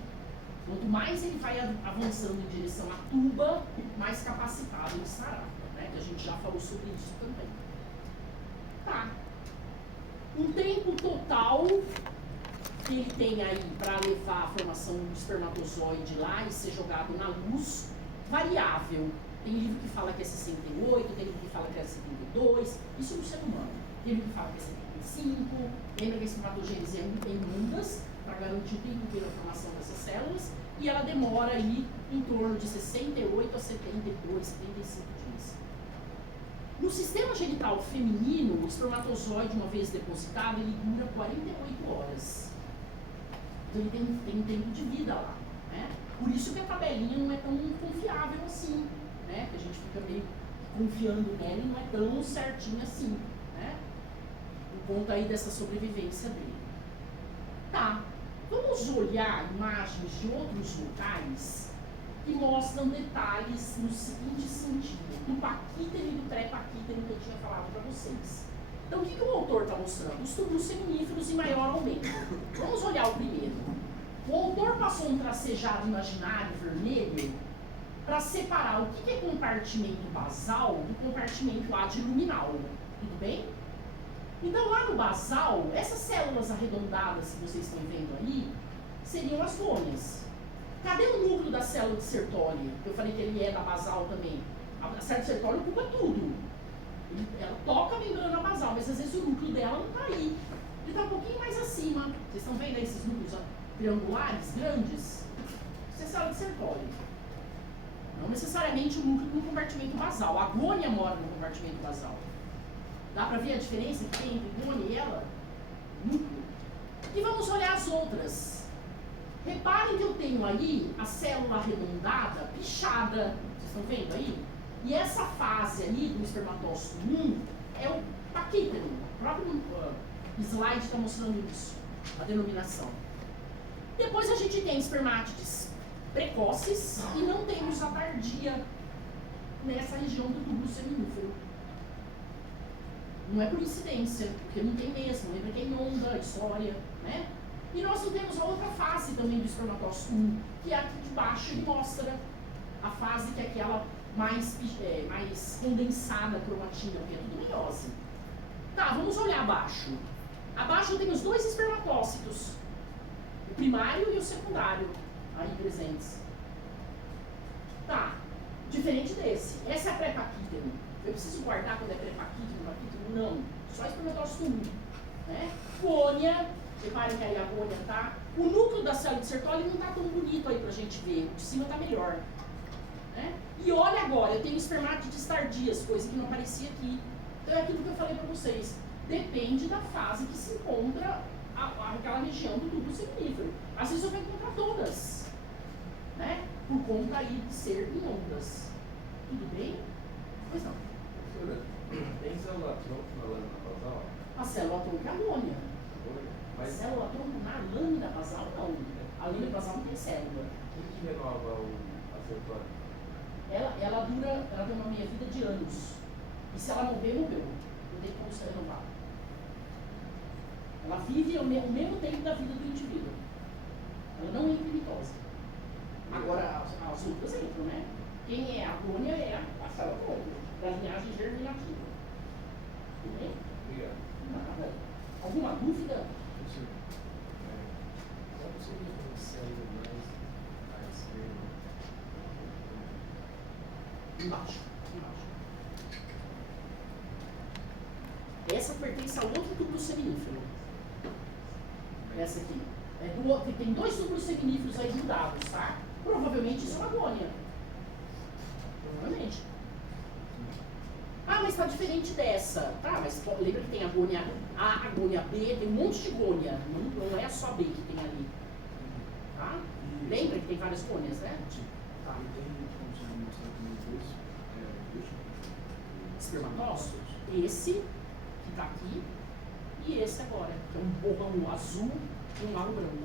Quanto mais ele vai avançando em direção à tuba, mais capacitado ele estará, né, que a gente já falou sobre isso também. Tá. Um tempo total que ele tem aí para levar a formação do espermatozoide lá e ser jogado na luz, variável. Tem livro que fala que é 68, tem livro que fala que é 72, isso no ser humano. Tem livro que fala que é 75, lembra que a espermatogênese é em ondas, para garantir o tempo inteiro a formação dessas células, e ela demora aí em torno de 68 a 72, 75 dias. No sistema genital feminino, o espermatozoide, uma vez depositado, ele dura 48 horas. Então ele tem um tempo de vida lá. Né? Por isso que a tabelinha não é tão confiável assim. Né? Que a gente fica meio confiando nela e não é tão certinha assim. Né? Por conta aí dessa sobrevivência dele. Tá. Vamos olhar imagens de outros locais que mostram detalhes no seguinte sentido, do paquítero e do pré-paquítero que eu tinha falado para vocês. Então, o que o autor está mostrando? Os túbulos seminíferos em maior aumento. Vamos olhar o primeiro. O autor passou um tracejado imaginário vermelho para separar o que é compartimento basal do compartimento adiluminal. Tudo bem? Então, lá no basal, essas células arredondadas que vocês estão vendo aí, seriam as gônias. Cadê o núcleo da célula de Sertoli? Eu falei que ele é da basal também. A célula de Sertoli ocupa tudo. Ela toca a membrana basal, mas às vezes o núcleo dela não está aí. Ele está um pouquinho mais acima. Vocês estão vendo aí esses núcleos triangulares, grandes? Isso é célula de Sertoli. Não necessariamente o núcleo no compartimento basal. A gônia mora no compartimento basal. Dá para ver a diferença que tem entre gônia e ela? Núcleo. E vamos olhar as outras. Reparem que eu tenho aí a célula arredondada, pichada. Vocês estão vendo aí? E essa fase ali do espermatócito 1 é o paquítero. O próprio slide está mostrando isso, a denominação. Depois a gente tem espermátides precoces e não temos a tardia nessa região do túbulo seminífero. Não é por incidência, porque não tem mesmo. Lembra que é em onda, a história, né? E nós não temos a outra fase também do espermatócito 1, que é aqui de baixo, ele mostra a fase que é aquela mais condensada, a cromatina, porque é tudo meiose. Tá, vamos olhar abaixo. Abaixo eu tenho os dois espermatócitos, o primário e o secundário, aí presentes. Tá, diferente desse. Essa é a pré-paquítero. Eu preciso guardar quando é pré-paquítero, paquítero? Não, só espermatócito 1. Né? Gônia, reparem que aí a gônia tá. O núcleo da célula de Sertoli não tá tão bonito aí pra gente ver, o de cima tá melhor. Né? E olha agora, eu tenho espermátides tardias, coisa que não aparecia aqui. Então é aquilo que eu falei para vocês. Depende da fase que se encontra aquela região do tubo seminífero. Às vezes eu vou encontrar todas, né? Por conta aí de ser em ondas. Tudo bem? Pois não. Professora, tem célula tronco na lâmina basal? A célula tronco é agônia. A Mas célula tronco na lâmina basal não. A lâmina basal não tem célula. quem que renova a célula? Ela tem uma meia-vida de anos. E se ela morrer, morreu. Não tem como ser renovada. Ela vive o mesmo tempo da vida do indivíduo. Ela não entra em mitose. Agora, as outras entram, né? Quem é a agônia é a célula tronco, da linhagem germinativa. Tudo bem? Obrigado. Nada. Alguma dúvida? Qual seria a célula mais à esquerda? Embaixo. Essa pertence ao outro túbulo seminífero. Essa aqui. Tem dois túbulos seminíferos aí grudados, tá? Provavelmente isso é uma agônia. Provavelmente. Ah, mas está diferente dessa. Tá, mas lembra que tem agônia A, agônia B, tem um monte de agônia. Não é só B que tem ali. Tá? Lembra que tem várias agônias, né? Tá. Espermatócitos. Esse que está aqui e esse agora, que é um borrão azul e um lado branco.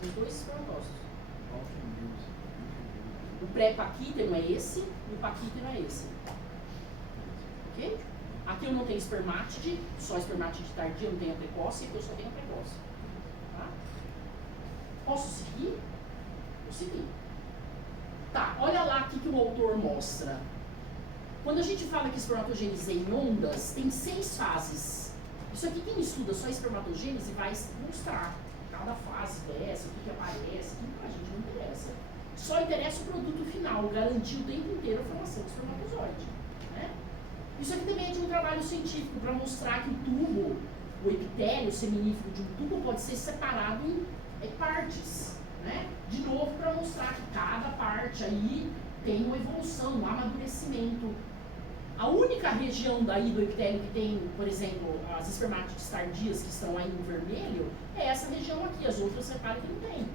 São dois espermatócitos. O pré-paquítero é esse e o paquítero é esse. Ok? Aqui eu não tenho espermátide, só espermátide tardia, eu não tenho a precoce, e aqui eu só tenho a precoce. Tá? Posso seguir? Vou seguir. Tá, olha lá o que o autor mostra. Quando a gente fala que espermatogênese é em ondas, tem 6 fases. Isso aqui quem estuda só espermatogênese vai mostrar cada fase dessa, o que aparece, tudo pra gente não interessa. Só interessa o produto final, garantir o tempo inteiro a formação do espermatozoide. Né? Isso aqui também é de um trabalho científico para mostrar que o tubo, o epitélio seminífero de um tubo pode ser separado em partes. Né? De novo, para mostrar que cada parte aí tem uma evolução, um amadurecimento. A única região daí do epitélio que tem, por exemplo, as espermátides tardias que estão aí no vermelho, é essa região aqui, as outras reparem que não tem.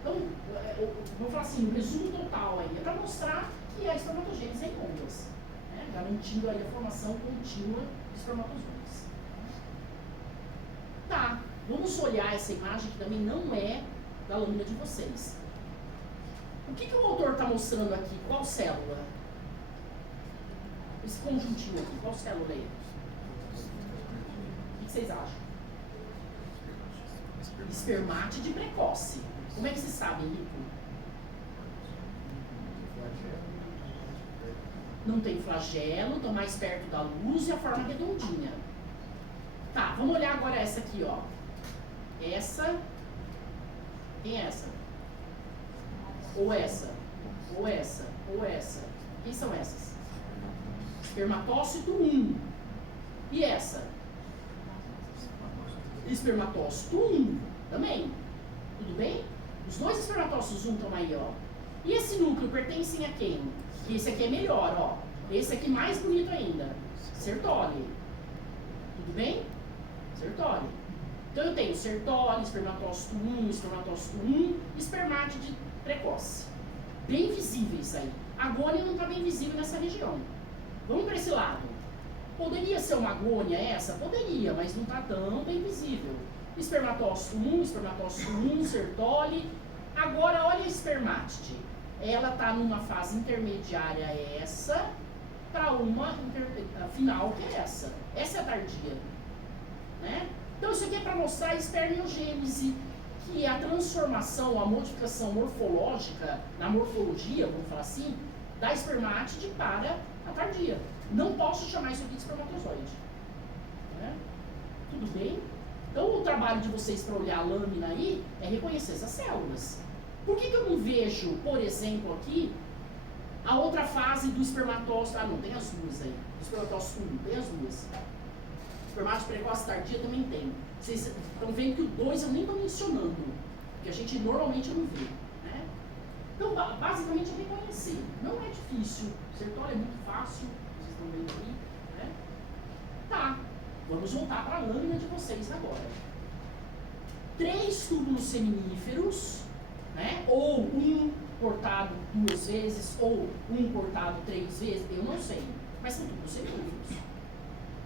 Então, vamos falar assim, o resumo total aí é para mostrar que a espermatogênese é em ondas, né? Garantindo aí a formação contínua de espermatozoides. Tá, vamos olhar essa imagem que também não é da lâmina de vocês. O que o autor está mostrando aqui? Qual célula? Esse conjuntinho aqui, qual célula é? O que vocês acham? Espermátide precoce. Como é que vocês sabem, Nico? Não tem flagelo, estão mais perto da luz e a forma redondinha. Tá, vamos olhar agora essa aqui, ó. Essa. Quem é essa? Ou essa? Ou essa? Ou essa? Quem são essas? Espermatócito 1. E essa? Espermatócito 1 também. Tudo bem? Os dois espermatócitos 1 estão aí, ó. E esse núcleo pertencem a quem? Esse aqui é melhor, ó. Esse aqui mais bonito ainda. Sertole. Tudo bem? Sertole. Então eu tenho sertole, espermatócito 1, espermatócito 1, espermátide precoce. Bem visíveis aí. A agônia não está bem visível nessa região. Vamos para esse lado. Poderia ser uma agônia essa? Poderia, mas não está tão bem visível. Espermatócito 1, espermatócito 1, sertole. Agora olha a espermátide. Ela está numa fase intermediária essa, para uma final que é essa. Essa é a tardia. Né? Então isso aqui é para mostrar a espermiogênese, que é a transformação, a modificação morfológica, na morfologia, vamos falar assim, da espermátide para a tardia. Não posso chamar isso aqui de espermatozoide. Né? Tudo bem? Então o trabalho de vocês para olhar a lâmina aí é reconhecer essas células. Por que eu não vejo, por exemplo, aqui, a outra fase do espermatócito? Ah, não, tem as duas aí. O espermatócito 1, tem as duas. Espermátide precoce tardia também tem. Vocês estão vendo que o 2 eu nem estou mencionando, porque a gente normalmente não vê. Né? Então, basicamente, é reconhecer. Não é difícil. difícil. Sertólio é muito fácil, vocês estão vendo aí, né? Tá, vamos voltar para a lâmina de vocês agora. 3 túbulos seminíferos, né? Ou um cortado 2 vezes, ou um cortado 3 vezes, eu não sei. Mas são túbulos seminíferos.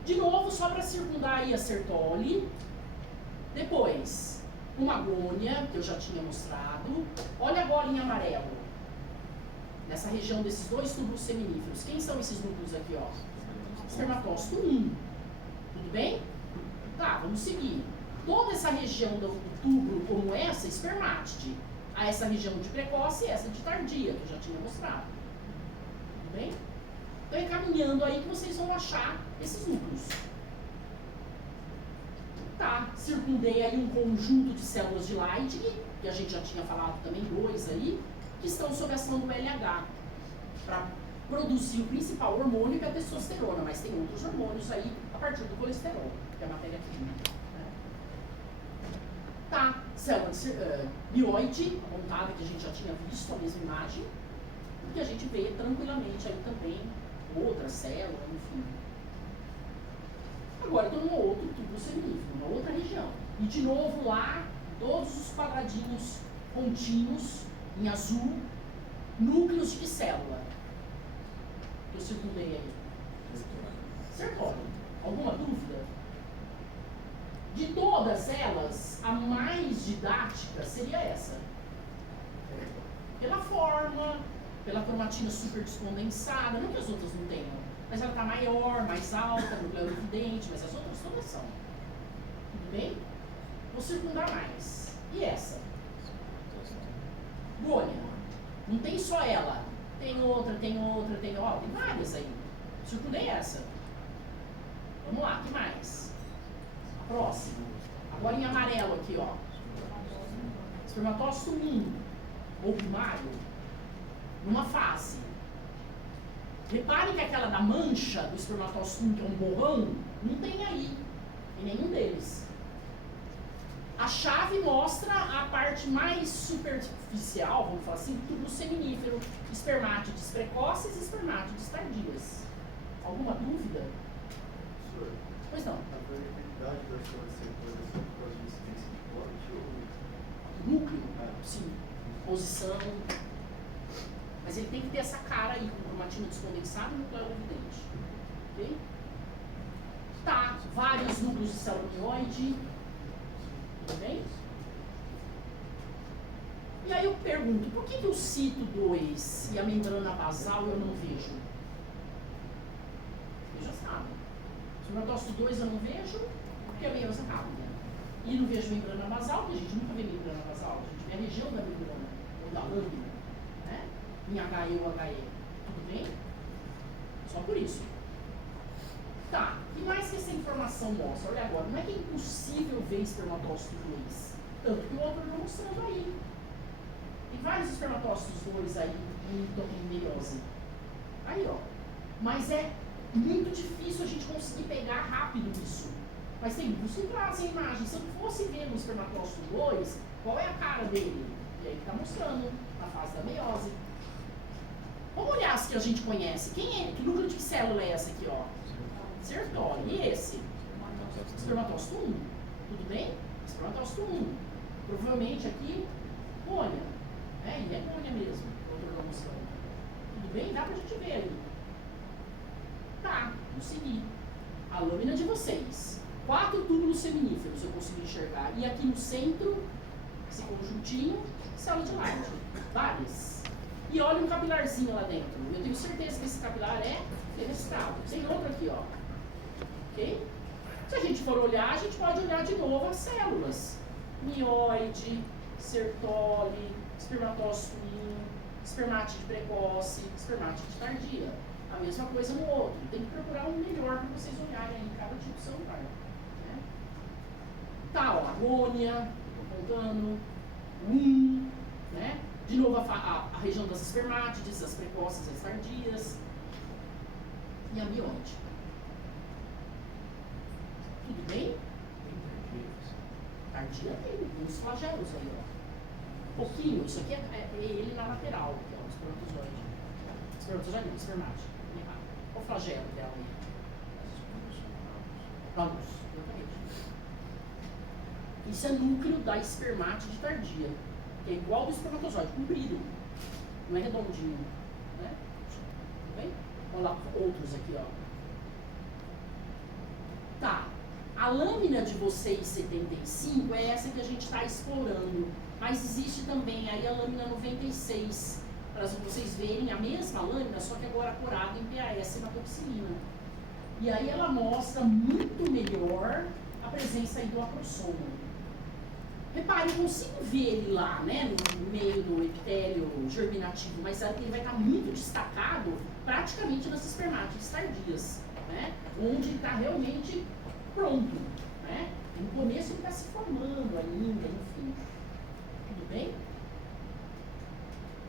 De novo, só para circundar aí a Sertoli. Depois, uma agônia, que eu já tinha mostrado. Olha agora em amarelo. Nessa região desses 2 túbulos seminíferos. Quem são esses núcleos aqui, ó? Espermatócito 1. Tudo bem? Tá, vamos seguir. Toda essa região do túbulo como essa, espermátide. A essa região de precoce e essa de tardia, que eu já tinha mostrado. Tudo bem? Então é caminhando aí que vocês vão achar esses núcleos. Tá, circundei aí um conjunto de células de Leydig, que a gente já tinha falado também, 2 aí, que estão sob a ação do LH, para produzir o principal hormônio, que é a testosterona, mas tem outros hormônios aí a partir do colesterol, que é a matéria-prima. Né? Tá, célula mioide, apontada, que a gente já tinha visto a mesma imagem, e que a gente vê tranquilamente aí também outra célula, enfim. Agora estou num outro túbulo seminífero, uma outra região. E de novo lá, todos os quadradinhos contínuos, em azul, núcleos de que célula? Que eu circulei aí. Sertólio. Alguma dúvida? De todas elas, a mais didática seria essa. Pela forma, pela cromatina super descondensada, não que as outras não tenham, mas ela está maior, mais alta, nuclear evidente, mas as outras todas são. Tudo bem? Vou circundar mais. E essa? Gônia. Não tem só ela. Tem outra, tem outra, tem outra. Tem várias aí. Circundei essa. Vamos lá, o que mais? A próxima. Agora em amarelo aqui, ó. Espermatócito 1, ou primário, numa face. Repare que aquela da mancha do espermatócito 1, que é um borrão, não tem aí, em nenhum deles. A chave mostra a parte mais superficial, vamos falar assim, do túbulo seminífero, espermátides precoces e espermátides tardias. Alguma dúvida? Senhor, Pois não. a variabilidade das células sertôrias é por causa de incidência de corte ou... Núcleo, sim. Posição. Mas ele tem que ter essa cara aí, com cromatina descondensada e nuclear evidente. Ok? Tá, vários núcleos de célula mioide. Tudo bem? E aí eu pergunto, por que o cito 2 e a membrana basal eu não vejo? Você já sabe. Se o espermatócito 2 eu não vejo, porque a meiose é rápida. E não vejo membrana basal, porque a gente nunca vê membrana basal. A gente vê a região da membrana, ou da lâmina, né? Em HE ou HE. Tudo bem? Só por isso. Tá, e mais que essa informação mostra? Olha agora, não é que é impossível ver espermatócito 2. Tanto que o outro está mostrando aí. Tem vários espermatócitos 2 aí em meiose. Aí, ó. Mas é muito difícil a gente conseguir pegar rápido isso. Mas tem muitos que trazem a imagem. Se eu fosse ver no espermatócito 2, qual é a cara dele? E aí está mostrando na fase da meiose. Vamos olhar as que a gente conhece. Quem é? Que núcleo de que célula é essa aqui, ó? Sertólio. E esse? Espermatócito 1. Tudo bem? Espermatócito 1. Provavelmente aqui, gônia. Ele é gônia mesmo. Outro não mostrando. Tudo bem? Dá pra gente ver aí. Tá, vamos seguir. A lâmina de vocês. 4 túbulos seminíferos eu consigo enxergar. E aqui no centro, esse conjuntinho, célula de Leydig. Várias. E olha um capilarzinho lá dentro. Eu tenho certeza que esse capilar é fenestrado. Tem outro aqui, ó. Ok? Se a gente for olhar, a gente pode olhar de novo as células. Mioide, sertole, espermatócito 1, espermátide precoce, espermátide tardia. A mesma coisa no outro. Tem que procurar um melhor para vocês olharem aí cada tipo celular. Né? Tá, ó, agônia, apontando, né? De novo a região das espermátides, as precoces, as tardias. E a mioide. Tudo bem? Tardia tem uns flagelos aí, ó. Pouquinho, isso aqui é ele na lateral, que é o espermatozoide. Espermatozoide não, espermático. Qual o flagelo dela aí? Ramos, exatamente. Isso é núcleo da espermátide tardia, que é igual ao do espermatozoide, comprido. Não é redondinho. Né? Tudo bem? Olha lá, outros aqui, ó. Tá. A lâmina de vocês 75 é essa que a gente está explorando. Mas existe também aí a lâmina 96, para vocês verem a mesma lâmina, só que agora curada em PAS hematoxilina. E aí ela mostra muito melhor a presença aí do acrosoma. Repare, eu consigo ver ele lá, né, no meio do epitélio germinativo, mas ele vai estar muito destacado praticamente nas espermátides tardias, né, onde ele está realmente pronto, né? No começo ele está se formando ainda, enfim. Tudo bem?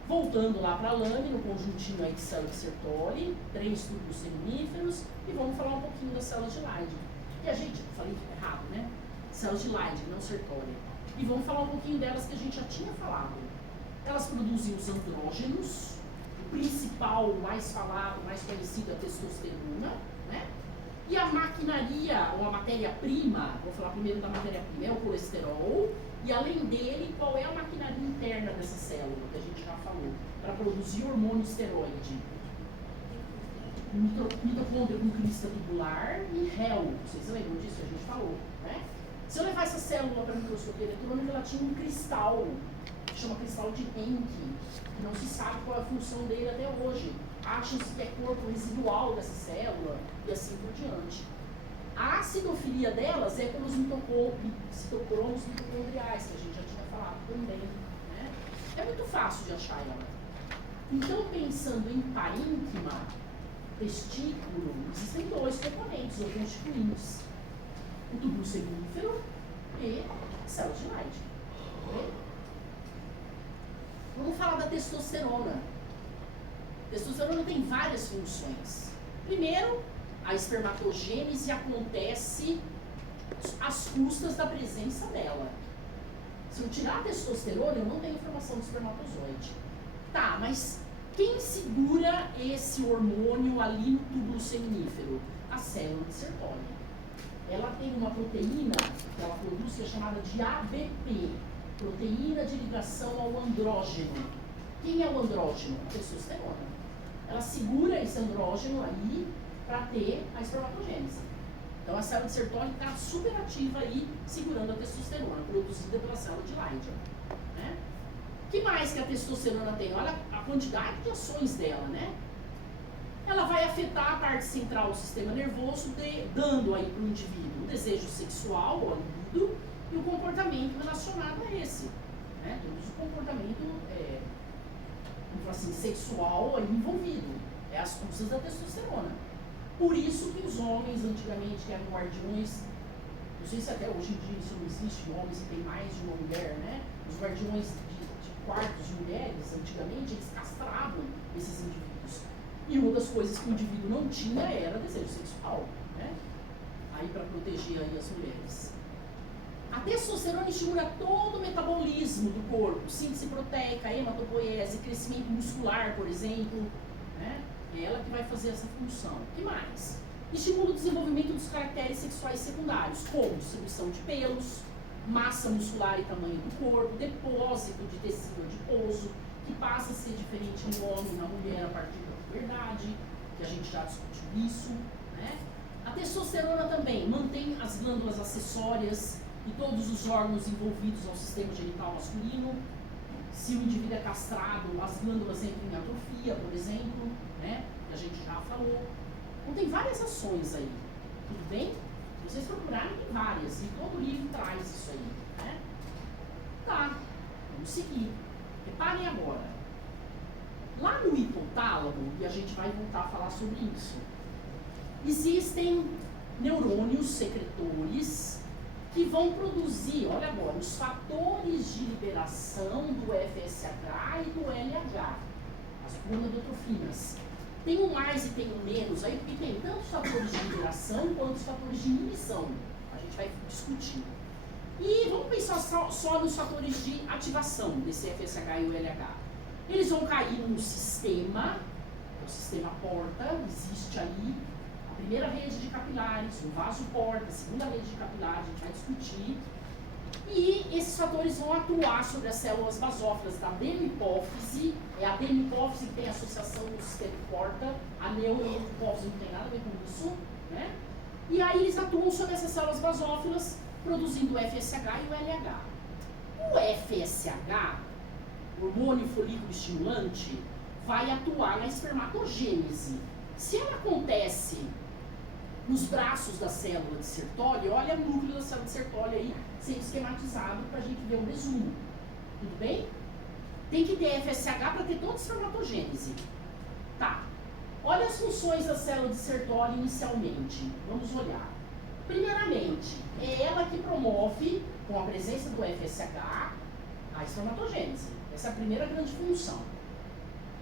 Voltando lá para a lâmina, o conjuntinho aí de células de Sertoli, 3 tubos seminíferos, e vamos falar um pouquinho das células de Leydig. E a gente, falei errado, né? Células de Leydig, não Sertoli. E vamos falar um pouquinho delas que a gente já tinha falado. Elas produzem os andrógenos, o principal, o mais falado, o mais conhecido é a testosterona, né? E a maquinaria, ou a matéria-prima, vou falar primeiro da matéria-prima, é o colesterol. E além dele, qual é a maquinaria interna dessa célula, que a gente já falou, para produzir hormônio esteroide? Mitocôndria com crista tubular e réu. Vocês lembram disso que a gente falou, né? Se eu levar essa célula para a microscopia eletrônica, ela tinha um cristal, que chama cristal de Henke, que não se sabe qual é a função dele até hoje. Acham-se que é corpo residual dessa célula e assim por diante. A acidofilia delas é pelos citocromos mitocondriais, que a gente já tinha falado também. Né? É muito fácil de achar ela. Então, pensando em parênquima, testículo, existem 2 componentes ou constituintes. O túbulo seminífero e a célula de Leydig. Okay? Vamos falar da testosterona. A testosterona tem várias funções. Primeiro, a espermatogênese acontece às custas da presença dela. Se eu tirar a testosterona, eu não tenho formação de espermatozoide. Tá, mas quem segura esse hormônio ali no túbulo seminífero? A célula de Sertoli. Ela tem uma proteína que ela produz que é chamada de ABP, proteína de ligação ao andrógeno. Quem é o andrógeno? A testosterona. Ela segura esse andrógeno aí para ter a espermatogênese. Então a célula de Sertoli está super ativa aí, segurando a testosterona, produzida pela célula de Leydig. Né? O que mais que a testosterona tem? Olha a quantidade de ações dela, né? Ela vai afetar a parte central do sistema nervoso, dando aí para o indivíduo o desejo sexual, o libido, e o comportamento relacionado a esse. Né? Temos o comportamento vamos falar assim, sexual aí envolvido. É as custas da testosterona. Por isso que os homens antigamente que eram guardiões, não sei se até hoje em dia isso não existe, homens que tem mais de uma mulher, né? Os guardiões de quartos de mulheres, antigamente, eles castravam esses indivíduos. E uma das coisas que o indivíduo não tinha era desejo sexual, né? Aí para proteger aí as mulheres. A testosterona estimula todo o metabolismo do corpo, síntese proteica, hematopoiese, crescimento muscular, por exemplo, né? É ela que vai fazer essa função. O que mais? Estimula o desenvolvimento dos caracteres sexuais secundários, como distribuição de pelos, massa muscular e tamanho do corpo, depósito de tecido adiposo, que passa a ser diferente no homem e na mulher a partir da puberdade, que a gente já discutiu isso, né? A testosterona também mantém as glândulas acessórias e todos os órgãos envolvidos ao sistema genital masculino. Se o indivíduo é castrado, as glândulas entram em atrofia, por exemplo, né? Que a gente já falou. Então tem várias ações aí, tudo bem? Se vocês procurarem, tem várias, e todo livro traz isso aí, né? Tá, vamos seguir. Reparem agora. Lá no hipotálamo, e a gente vai voltar a falar sobre isso, existem neurônios secretores que vão produzir, olha agora, os fatores de liberação do FSH e do LH, as gonadotrofinas. Tem um mais e tem um menos aí, porque tem tanto os fatores de liberação quanto os fatores de inibição. A gente vai discutir. E vamos pensar só nos fatores de ativação desse FSH e o LH. Eles vão cair no sistema o sistema porta, existe aí a primeira rede de capilares, o vaso porta, a segunda rede de capilares, a gente vai discutir. E esses fatores vão atuar sobre as células basófilas da demipófise. É a demipófise que tem associação com o sistema porta, a neurohipófise não tem nada a ver com isso, né? E aí eles atuam sobre essas células basófilas, produzindo o FSH e o LH. O FSH, hormônio folículo estimulante, vai atuar na espermatogênese. Se ela acontece nos braços da célula de Sertoli, olha o núcleo da célula de Sertoli aí, sendo esquematizado para a gente ver um resumo. Tudo bem? Tem que ter FSH para ter toda a espermatogênese. Tá. Olha as funções da célula de Sertoli inicialmente. Vamos olhar. Primeiramente, é ela que promove, com a presença do FSH, a espermatogênese. Essa é a primeira grande função.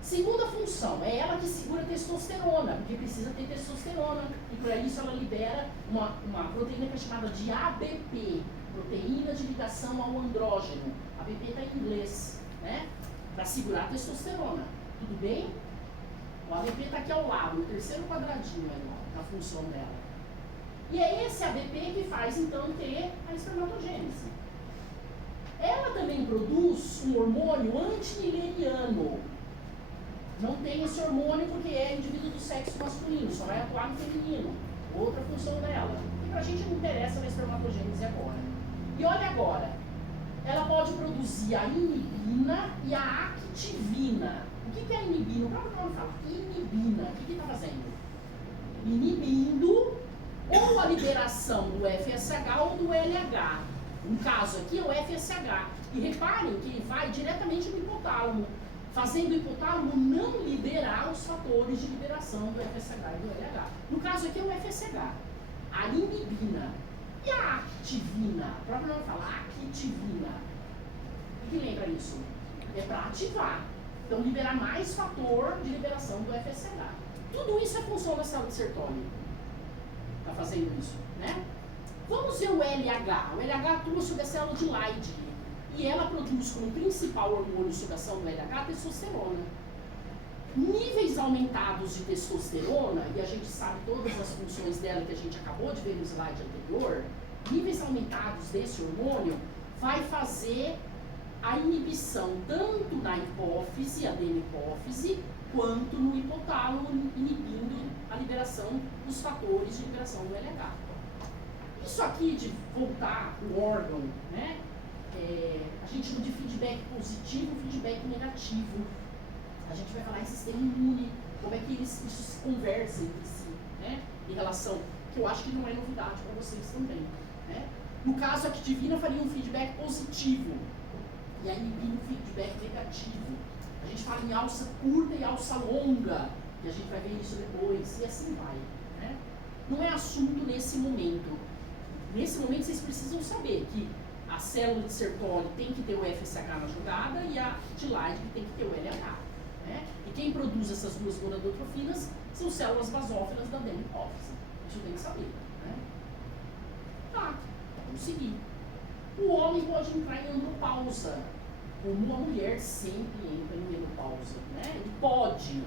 Segunda função, é ela que segura a testosterona, porque precisa ter testosterona, e para isso ela libera uma proteína que é chamada de ABP, proteína de ligação ao andrógeno. ABP está em inglês, né? Para segurar a testosterona. Tudo bem? O ABP está aqui ao lado, no terceiro quadradinho aí, ó, na função dela. E é esse ABP que faz, então, ter a espermatogênese. Ela também produz um hormônio antimileriano. Não tem esse hormônio porque é indivíduo do sexo masculino, só vai atuar no feminino. Outra função dela. E pra gente não interessa na espermatogênese agora. E olha agora, ela pode produzir a inibina e a activina. O que é a inibina? O próprio nome fala, inibina. O que está fazendo? Inibindo ou a liberação do FSH ou do LH. No caso aqui é o FSH. E reparem que ele vai diretamente no hipotálamo, fazendo o hipotálamo não liberar os fatores de liberação do FSH e do LH. No caso aqui é o FSH, a inibina. E a activina? O próprio nome fala activina. O que lembra isso? É para ativar. Então, liberar mais fator de liberação do FSH. Tudo isso é função da célula de Sertoli. Está fazendo isso, né? Vamos ver o LH. O LH atua sobre a célula de Leydig. E ela produz como principal hormônio sobre a célula do LH a testosterona. Níveis aumentados de testosterona, e a gente sabe todas as funções dela que a gente acabou de ver no slide anterior, níveis aumentados desse hormônio vai fazer a inibição tanto na hipófise, a demipófise, quanto no hipotálamo, inibindo a liberação dos fatores de liberação do LH. Isso aqui de voltar o órgão, né? A gente chama de feedback positivo e feedback negativo. A gente vai falar em sistema imune, como é que isso se conversa entre si, né? Em relação, que eu acho que não é novidade para vocês também, né? No caso, a activina faria um feedback positivo e a inibina um feedback negativo. A gente fala em alça curta e alça longa, e a gente vai ver isso depois, e assim vai, né? Não é assunto nesse momento. Nesse momento, vocês precisam saber que a célula de Sertoli tem que ter o FSH na jogada e a de Leydig tem que ter o LH. Né? E quem produz essas duas gonadotrofinas são células basófilas da demipófise. Isso tem que saber. Né? Tá, vamos seguir. O homem pode entrar em andropausa, como a mulher sempre entra em menopausa. Né? Ele pode.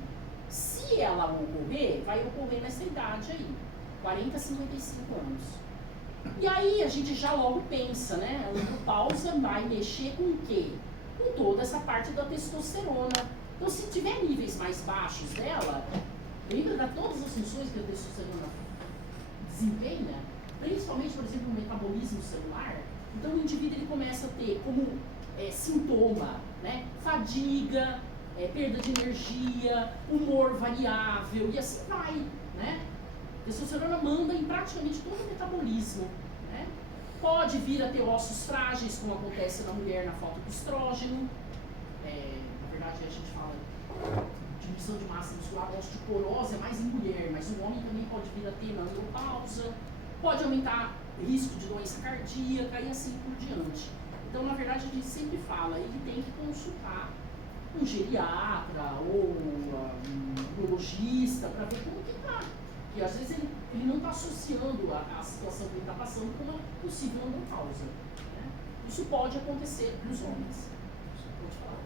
Se ela ocorrer, vai ocorrer nessa idade aí, 40 a 55 anos. E aí a gente já logo pensa, né? A andropausa vai mexer com o quê? Com toda essa parte da testosterona. Então, se tiver níveis mais baixos dela, lembra de todas as funções que a testosterona desempenha? Principalmente, por exemplo, o metabolismo celular. Então, o indivíduo ele começa a ter como sintoma, né? Fadiga, perda de energia, humor variável e assim vai, né? A testosterona manda em praticamente todo o metabolismo, né? Pode vir a ter ossos frágeis, como acontece na mulher na falta de estrógeno. Na verdade, a gente fala diminuição de massa muscular, osteoporose é mais em mulher, mas o homem também pode vir a ter na andropausa. Pode aumentar o risco de doença cardíaca e assim por diante. Então, na verdade, a gente sempre fala que tem que consultar um geriatra ou um urologista para ver como que está. Porque às vezes ele não está associando a situação que ele está passando com uma possível andropausa. Né? Isso pode acontecer para os homens. Você pode falar?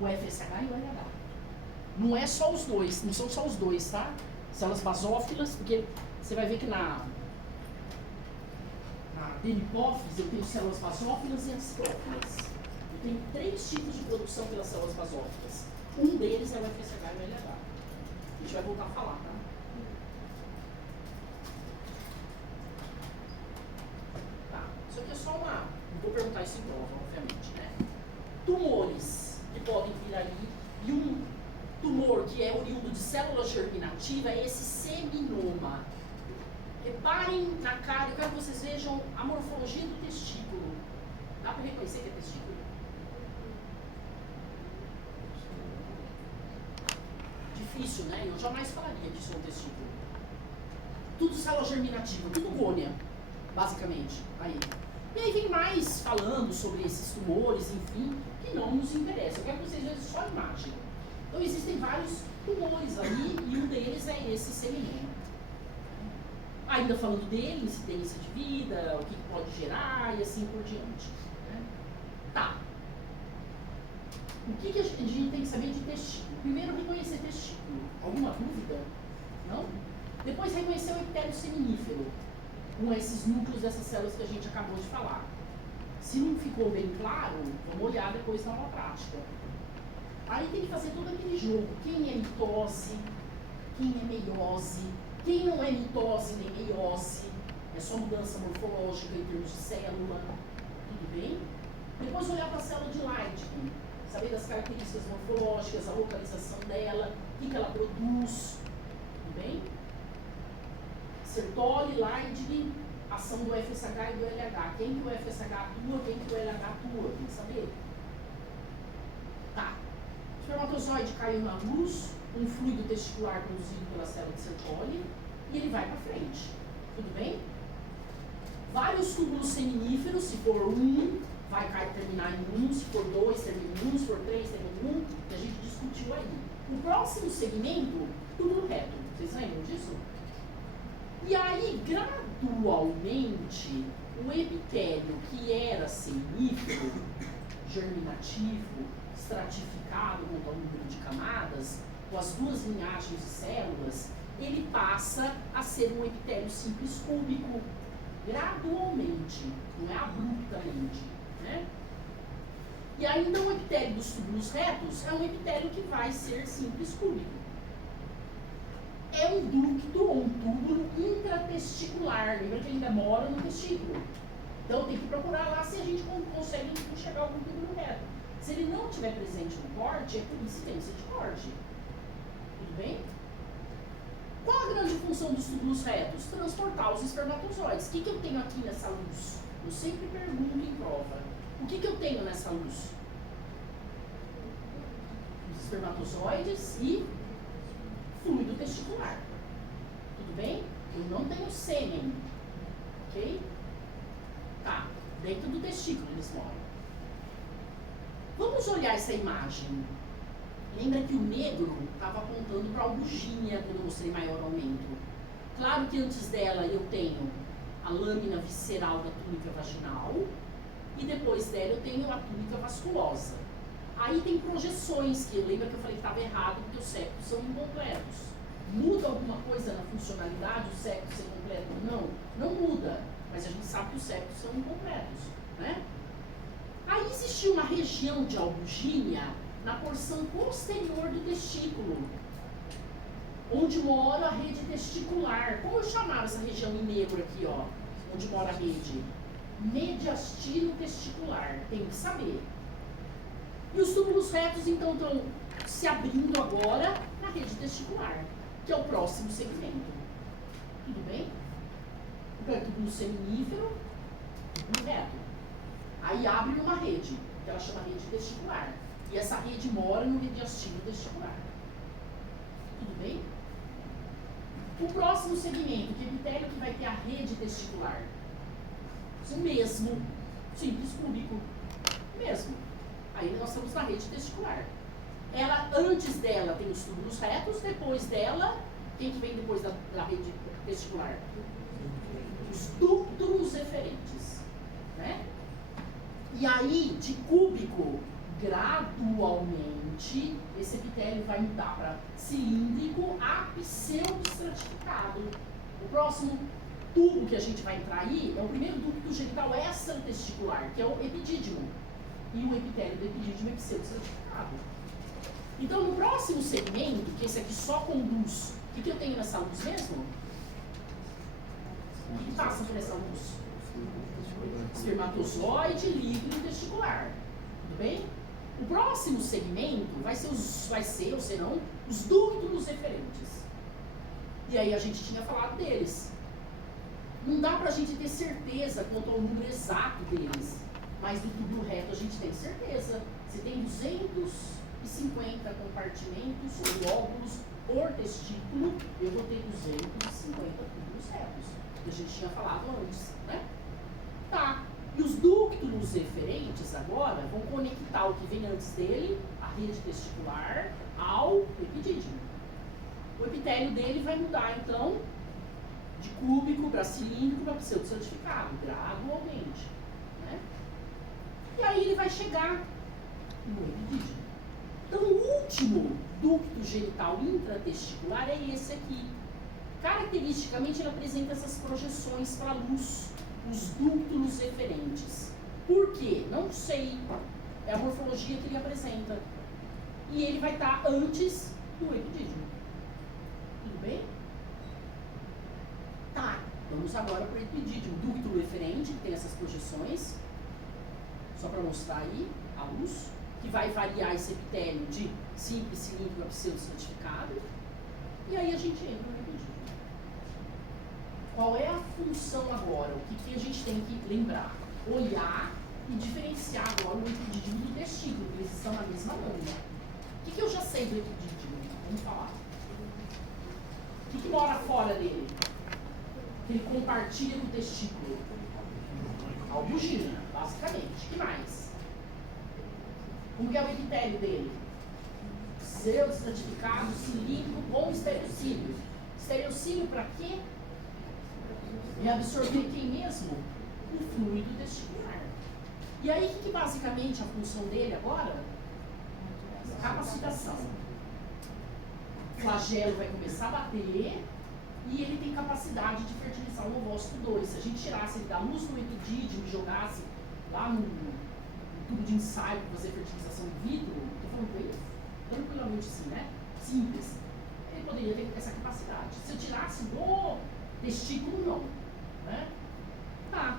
o FSH e o LH. Não é só os dois, não são só os dois, tá? Células basófilas, porque você vai ver que na hipófise eu tenho células basófilas e astrófilas. Eu tenho 3 tipos de produção pelas células basófilas. Um deles é o FSH e o LH. A gente vai voltar a falar, tá? Tá, isso aqui é só uma... Não vou perguntar isso em prova, obviamente, né? Tumores que podem vir aí, e um tumor que é oriundo de célula germinativa é esse seminoma. Reparem na cara, eu quero que vocês vejam a morfologia do testículo. Dá para reconhecer que é testículo? Difícil, né? Eu jamais falaria que isso é um testículo. Tudo célula germinativa, tudo gônia, basicamente. Aí. E aí vem mais falando sobre esses tumores, enfim, que não nos interessa. Eu quero que vocês vejam só a imagem. Então existem vários tumores ali e um deles é esse seminoma. Ainda falando dele, incidência de vida, o que pode gerar e assim por diante. Né? Tá. O que a gente tem que saber de testículo? Primeiro, reconhecer testículo. Alguma dúvida? Não? Depois, reconhecer o epitélio seminífero, com esses núcleos dessas células que a gente acabou de falar. Se não ficou bem claro, vamos olhar depois na aula prática. Aí tem que fazer todo aquele jogo. Quem é mitose? Quem é meiose? Quem não é mitose nem meiose? É só mudança morfológica em termos de célula. Tudo bem? Depois olhar para a célula de Leitner. Saber das características morfológicas, a localização dela, o que ela produz. Tudo bem? Sertoli, Leitner, ação do FSH e do LH. Quem que o FSH atua, quem que o LH atua. Tem que saber? Tá. O espermatozoide caiu na luz, um fluido testicular produzido pela célula de Sertoli, e ele vai para frente. Tudo bem? Vários túbulos seminíferos, se for 1, vai terminar em 1, se for 2, termina em 1, se for 3, termina em 1, que a gente discutiu aí. O próximo segmento, túbulo reto. Vocês lembram disso? E aí, gradualmente, o epitélio que era seminífero, germinativo, estratificado quanto ao número de camadas, com as 2 linhagens de células, ele passa a ser um epitélio simples cúbico, gradualmente, não é abruptamente, né? E aí, então, o epitélio dos túbulos retos é um epitélio que vai ser simples cúbico. É um ducto ou um túbulo intratesticular, lembra que ele ainda mora no testículo. Então, tem que procurar lá se a gente consegue enxergar algum túbulo reto. Se ele não estiver presente no corte, é por incidência de corte. Tudo bem? Qual a grande função dos túbulos retos? Transportar os espermatozoides. O que eu tenho aqui nessa luz? Eu sempre pergunto em prova. O que eu tenho nessa luz? Os espermatozoides e fluido testicular. Tudo bem? Eu não tenho sêmen. Ok? Tá. Dentro do testículo eles moram. Vamos olhar essa imagem. Lembra que o negro estava apontando para a albugínea quando eu mostrei maior aumento. Claro que antes dela eu tenho a lâmina visceral da túnica vaginal e depois dela eu tenho a túnica vasculosa. Aí tem projeções, que lembra que eu falei que estava errado porque os septos são incompletos. Muda alguma coisa na funcionalidade, o septo ser completo ou não? Não muda, mas a gente sabe que os septos são incompletos, né? Aí existiu uma região de albugínea na porção posterior do testículo, onde mora a rede testicular. Como eu chamava essa região em negro aqui, ó, onde mora a rede? Mediastino testicular, tem que saber. E os túbulos retos, então, estão se abrindo agora na rede testicular, que é o próximo segmento. Tudo bem? Então, é túbulo seminífero, túbulo reto. Aí abre uma rede, que ela chama rede testicular. E essa rede mora no mediastino testicular. Tudo bem? O próximo segmento, que epitélio que vai ter a rede testicular? O mesmo, simples cúbico. Mesmo. Aí nós estamos na rede testicular. Ela, antes dela, tem os túbulos retos, depois dela, quem que vem depois da rede testicular? Os ductos eferentes, né? E aí, de cúbico, gradualmente, esse epitélio vai mudar para cilíndrico a pseudoestratificado. O próximo tubo que a gente vai entrar aí é o primeiro ducto genital extratesticular, que é o epidídimo. E o epitélio do epidídimo é pseudoestratificado. Então, no próximo segmento, que esse aqui só conduz, o que eu tenho nessa luz mesmo? O que passa por essa luz? Espermatozoide líquido testicular. Tudo bem? O próximo segmento vai ser ou serão os ductos referentes. E aí a gente tinha falado deles. Não dá pra gente ter certeza quanto ao número exato deles, mas do tubo reto a gente tem certeza. Se tem 250 compartimentos ou lóbulos por testículo, eu vou ter 250 tubos retos, que a gente tinha falado antes, né? Tá. E os ductos referentes agora vão conectar o que vem antes dele, a rede testicular, ao epidídimo. O epitélio dele vai mudar, então, de cúbico para cilíndrico para pseudoestratificado, gradualmente, né? E aí ele vai chegar no epidídimo. Então, o último ducto genital intratesticular é esse aqui. Caracteristicamente, ele apresenta essas projeções para a luz, os ductos referentes. Por quê? Não sei. É a morfologia que ele apresenta. E ele vai estar antes do epidídimo. Tudo bem? Tá. Vamos agora para o epidídimo. Ducto referente, que tem essas projeções. Só para mostrar aí a luz. Que vai variar esse epitélio de simples, cilíndrico a pseudoestratificado. E aí a gente entra no epidídimo. Qual é a função agora? O que a gente tem que lembrar? Olhar e diferenciar agora o epidídimo do testículo, porque eles estão na mesma lâmina. O que eu já sei do epidídimo? Vamos falar. O que mora fora dele? Que ele compartilha com o testículo? Albugina, basicamente. O que mais? Como que é o epitélio dele? Pseudoestratificado, cilíndrico com estereocílio. Estereocílio para quê? E absorver quem mesmo? O fluido testicular. E aí, que basicamente a função dele agora? Capacitação. O flagelo vai começar a bater e ele tem capacidade de fertilizar o ovócito 2. Se a gente tirasse ele da luz do epidídimo e jogasse lá no tubo de ensaio para fazer fertilização in vitro, estou falando bem tranquilamente assim, né? Simples. Ele poderia ter essa capacidade. Se eu tirasse do testículo, não. Né? Tá.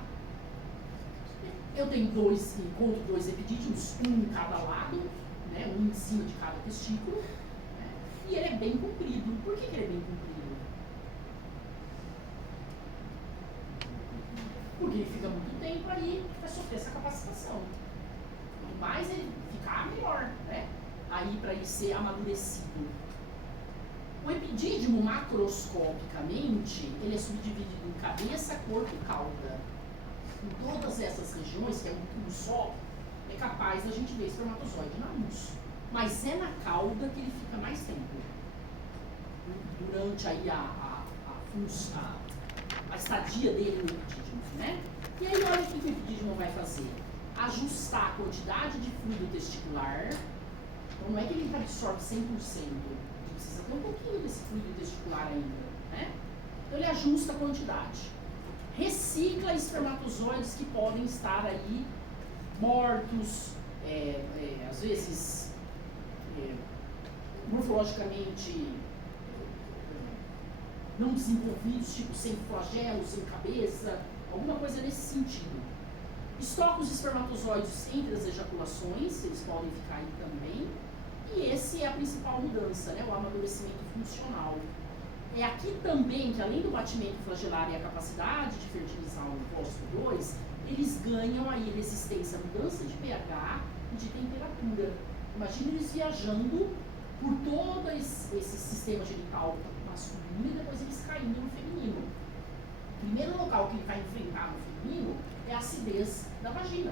Eu tenho encontro dois epidídimos, um em cada lado, né? Um em cima de cada testículo, né? E ele é bem comprido. Por que ele é bem comprido? Porque ele fica muito tempo aí para sofrer essa capacitação. Quanto mais ele ficar, melhor, né? Aí para ele ser amadurecido. O epidídimo, macroscopicamente, ele é subdividido em cabeça, corpo e cauda. Em todas essas regiões, que é um tubo só, é capaz da gente ver espermatozoide na luz. Mas é na cauda que ele fica mais tempo. Durante aí a estadia dele no epidídimo, né? E aí, olha o que o epidídimo vai fazer. Ajustar a quantidade de fluido testicular. Então, não é que ele absorve 100%. Precisa ter um pouquinho desse fluido testicular ainda, né? Então ele ajusta a quantidade. Recicla espermatozoides que podem estar aí mortos, às vezes morfologicamente não desenvolvidos, tipo sem flagelo, sem cabeça, alguma coisa nesse sentido. Estoca os espermatozoides entre as ejaculações, eles podem ficar aí também. E esse é a principal mudança, né? O amadurecimento funcional. É aqui também que, além do batimento flagelar e a capacidade de fertilizar o ovócito 2, eles ganham aí resistência à mudança de pH e de temperatura. Imagina eles viajando por todo esse sistema genital masculino e depois eles caindo no feminino. O primeiro local que ele vai enfrentar no feminino é a acidez da vagina.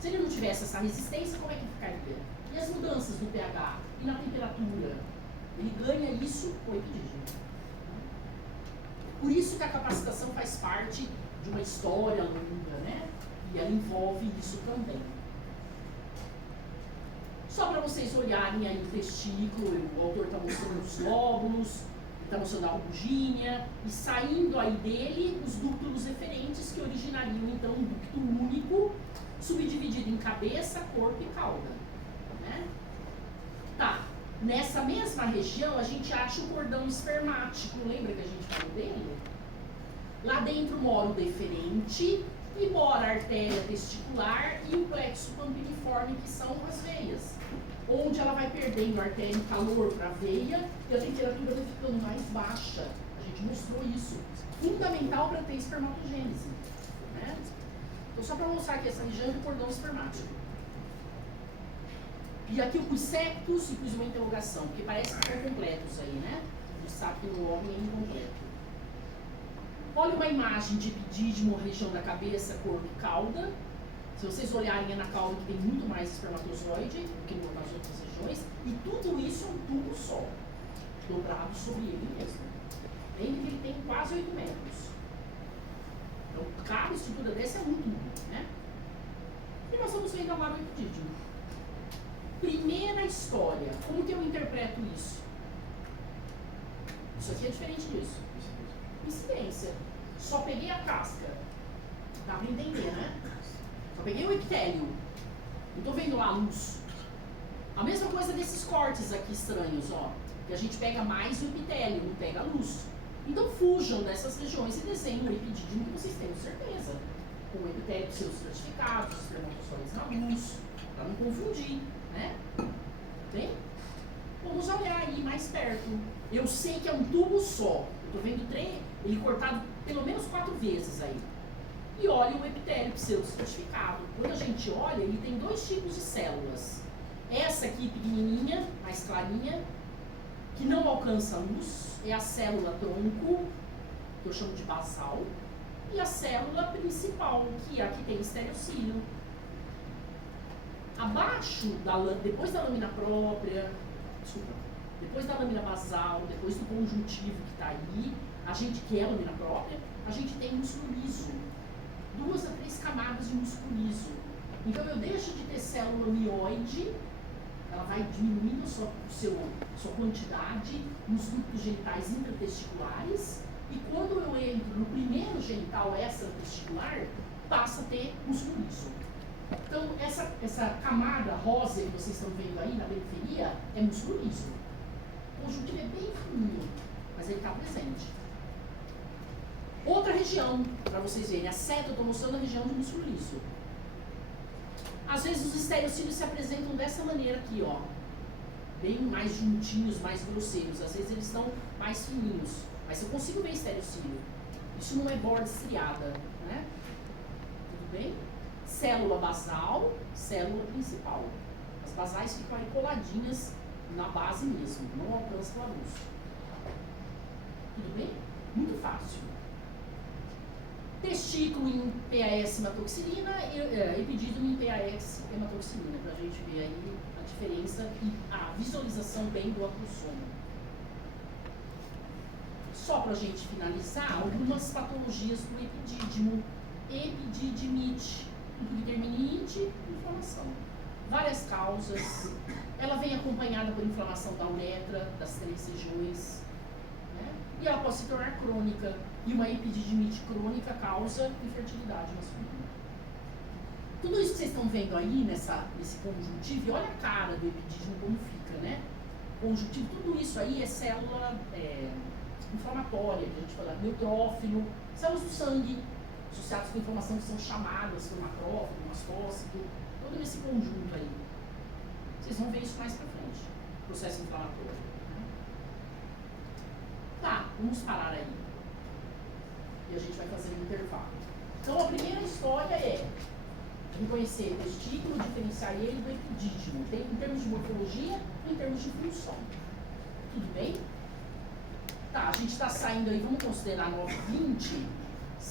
Se ele não tivesse essa resistência, como é que ficaria? E as mudanças no pH e na temperatura? Ele ganha isso com o epidídimo. Por isso que a capacitação faz parte de uma história longa, né? E ela envolve isso também. vocês olharem aí o testículo, o autor está mostrando os lóbulos, está mostrando a ruginha, e saindo aí dele os ductos eferentes que originariam então um ducto único, subdividido em cabeça, corpo e cauda. Né? Tá, nessa mesma região a gente acha o cordão espermático, lembra que a gente falou dele? Lá dentro mora o deferente e mora a artéria testicular e o plexo pampiniforme, que são as veias, onde ela vai perdendo artéria e calor para a veia e a temperatura vai ficando mais baixa. A gente mostrou isso. Fundamental para ter espermatogênese. Né? Então, só para mostrar aqui essa região do cordão espermático. E aqui os septos e pus uma interrogação, porque parece que estão completos aí, né? A gente sabe que no homem é incompleto. Olha uma imagem de epidídimo, região da cabeça, corpo e cauda. Se vocês olharem, é na cauda que tem muito mais espermatozoide do que nas outras regiões. E tudo isso é um tubo só, dobrado sobre ele mesmo. Lembre que ele tem quase 8 metros. Então, cada estrutura dessa é um tubo, né? E nós vamos ver agora o epidídimo. Primeira história. Como que eu interpreto isso? Isso aqui é diferente disso. Incidência. Só peguei a casca. Dá pra entender, né? Só peguei o epitélio. Não tô vendo lá a luz. A mesma coisa desses cortes aqui estranhos, ó. Que a gente pega mais o epitélio, não pega a luz. Então fujam dessas regiões e desenhem um epidídimo que vocês tenham certeza. Com o epitélio dos seus estratificados, os espermatozoides na luz. Pra não confundir, né? Bem? Vamos olhar aí mais perto. Eu sei que é um tubo só. Eu tô vendo ele cortado pelo menos 4 vezes aí. E olha o epitélio pseudostratificado. Quando a gente olha, ele tem 2 tipos de células. Essa aqui pequenininha, mais clarinha, que não alcança a luz, é a célula tronco, que eu chamo de basal, e a célula principal, que é a que tem estereocílio. Abaixo, depois da lâmina própria, depois da lâmina basal, depois do conjuntivo que está aí, a gente, que é a lâmina própria, a gente tem músculo liso. 2 a 3 camadas de músculo liso. Então eu deixo de ter célula mioide, ela vai diminuindo sua quantidade nos ductos genitais intratesticulares, e quando eu entro no primeiro genital extratesticular, passa a ter músculo liso. Então essa camada rosa que vocês estão vendo aí na periferia é músculo liso. O conjuntivo é bem fininho, mas ele está presente. Outra região, para vocês verem, a seta eu estou mostrando a região de músculo liso. Às vezes os estereocílios se apresentam dessa maneira aqui, ó. Bem mais juntinhos, mais grosseiros. Às vezes eles estão mais fininhos. Mas eu consigo ver estereocílio. Isso não é borda estriada, né? Tudo bem? Célula basal, célula principal. As basais ficam aí coladinhas na base mesmo, não alcançam a luz. Tudo bem? Muito fácil. Testículo em PAS hematoxilina, epidídimo em PAS hematoxilina, para a gente ver aí a diferença e a visualização bem do acrossomo. Só para a gente finalizar, algumas patologias do epidídimo. Epididimite, tudo que termina em ite, inflamação. Várias causas. Ela vem acompanhada por inflamação da uretra, das 3 regiões. Né? E ela pode se tornar crônica. E uma epididimite crônica causa infertilidade masculina. Tudo isso que vocês estão vendo aí nesse conjuntivo, e olha a cara do epidídimo como fica, né? Conjuntivo, tudo isso aí é célula inflamatória, que a gente fala, neutrófilo, células do sangue, associadas com inflamação que são chamadas por macrófago, mastócito, todo esse conjunto aí. Vocês vão ver isso mais pra frente, processo inflamatório. Né? Tá, vamos parar aí. E a gente vai fazer um intervalo. Então a primeira história é reconhecer o testículo, diferenciar ele do epidídimo, em termos de morfologia e em termos de função. Tudo bem? Tá, a gente está saindo aí, vamos considerar 9h20.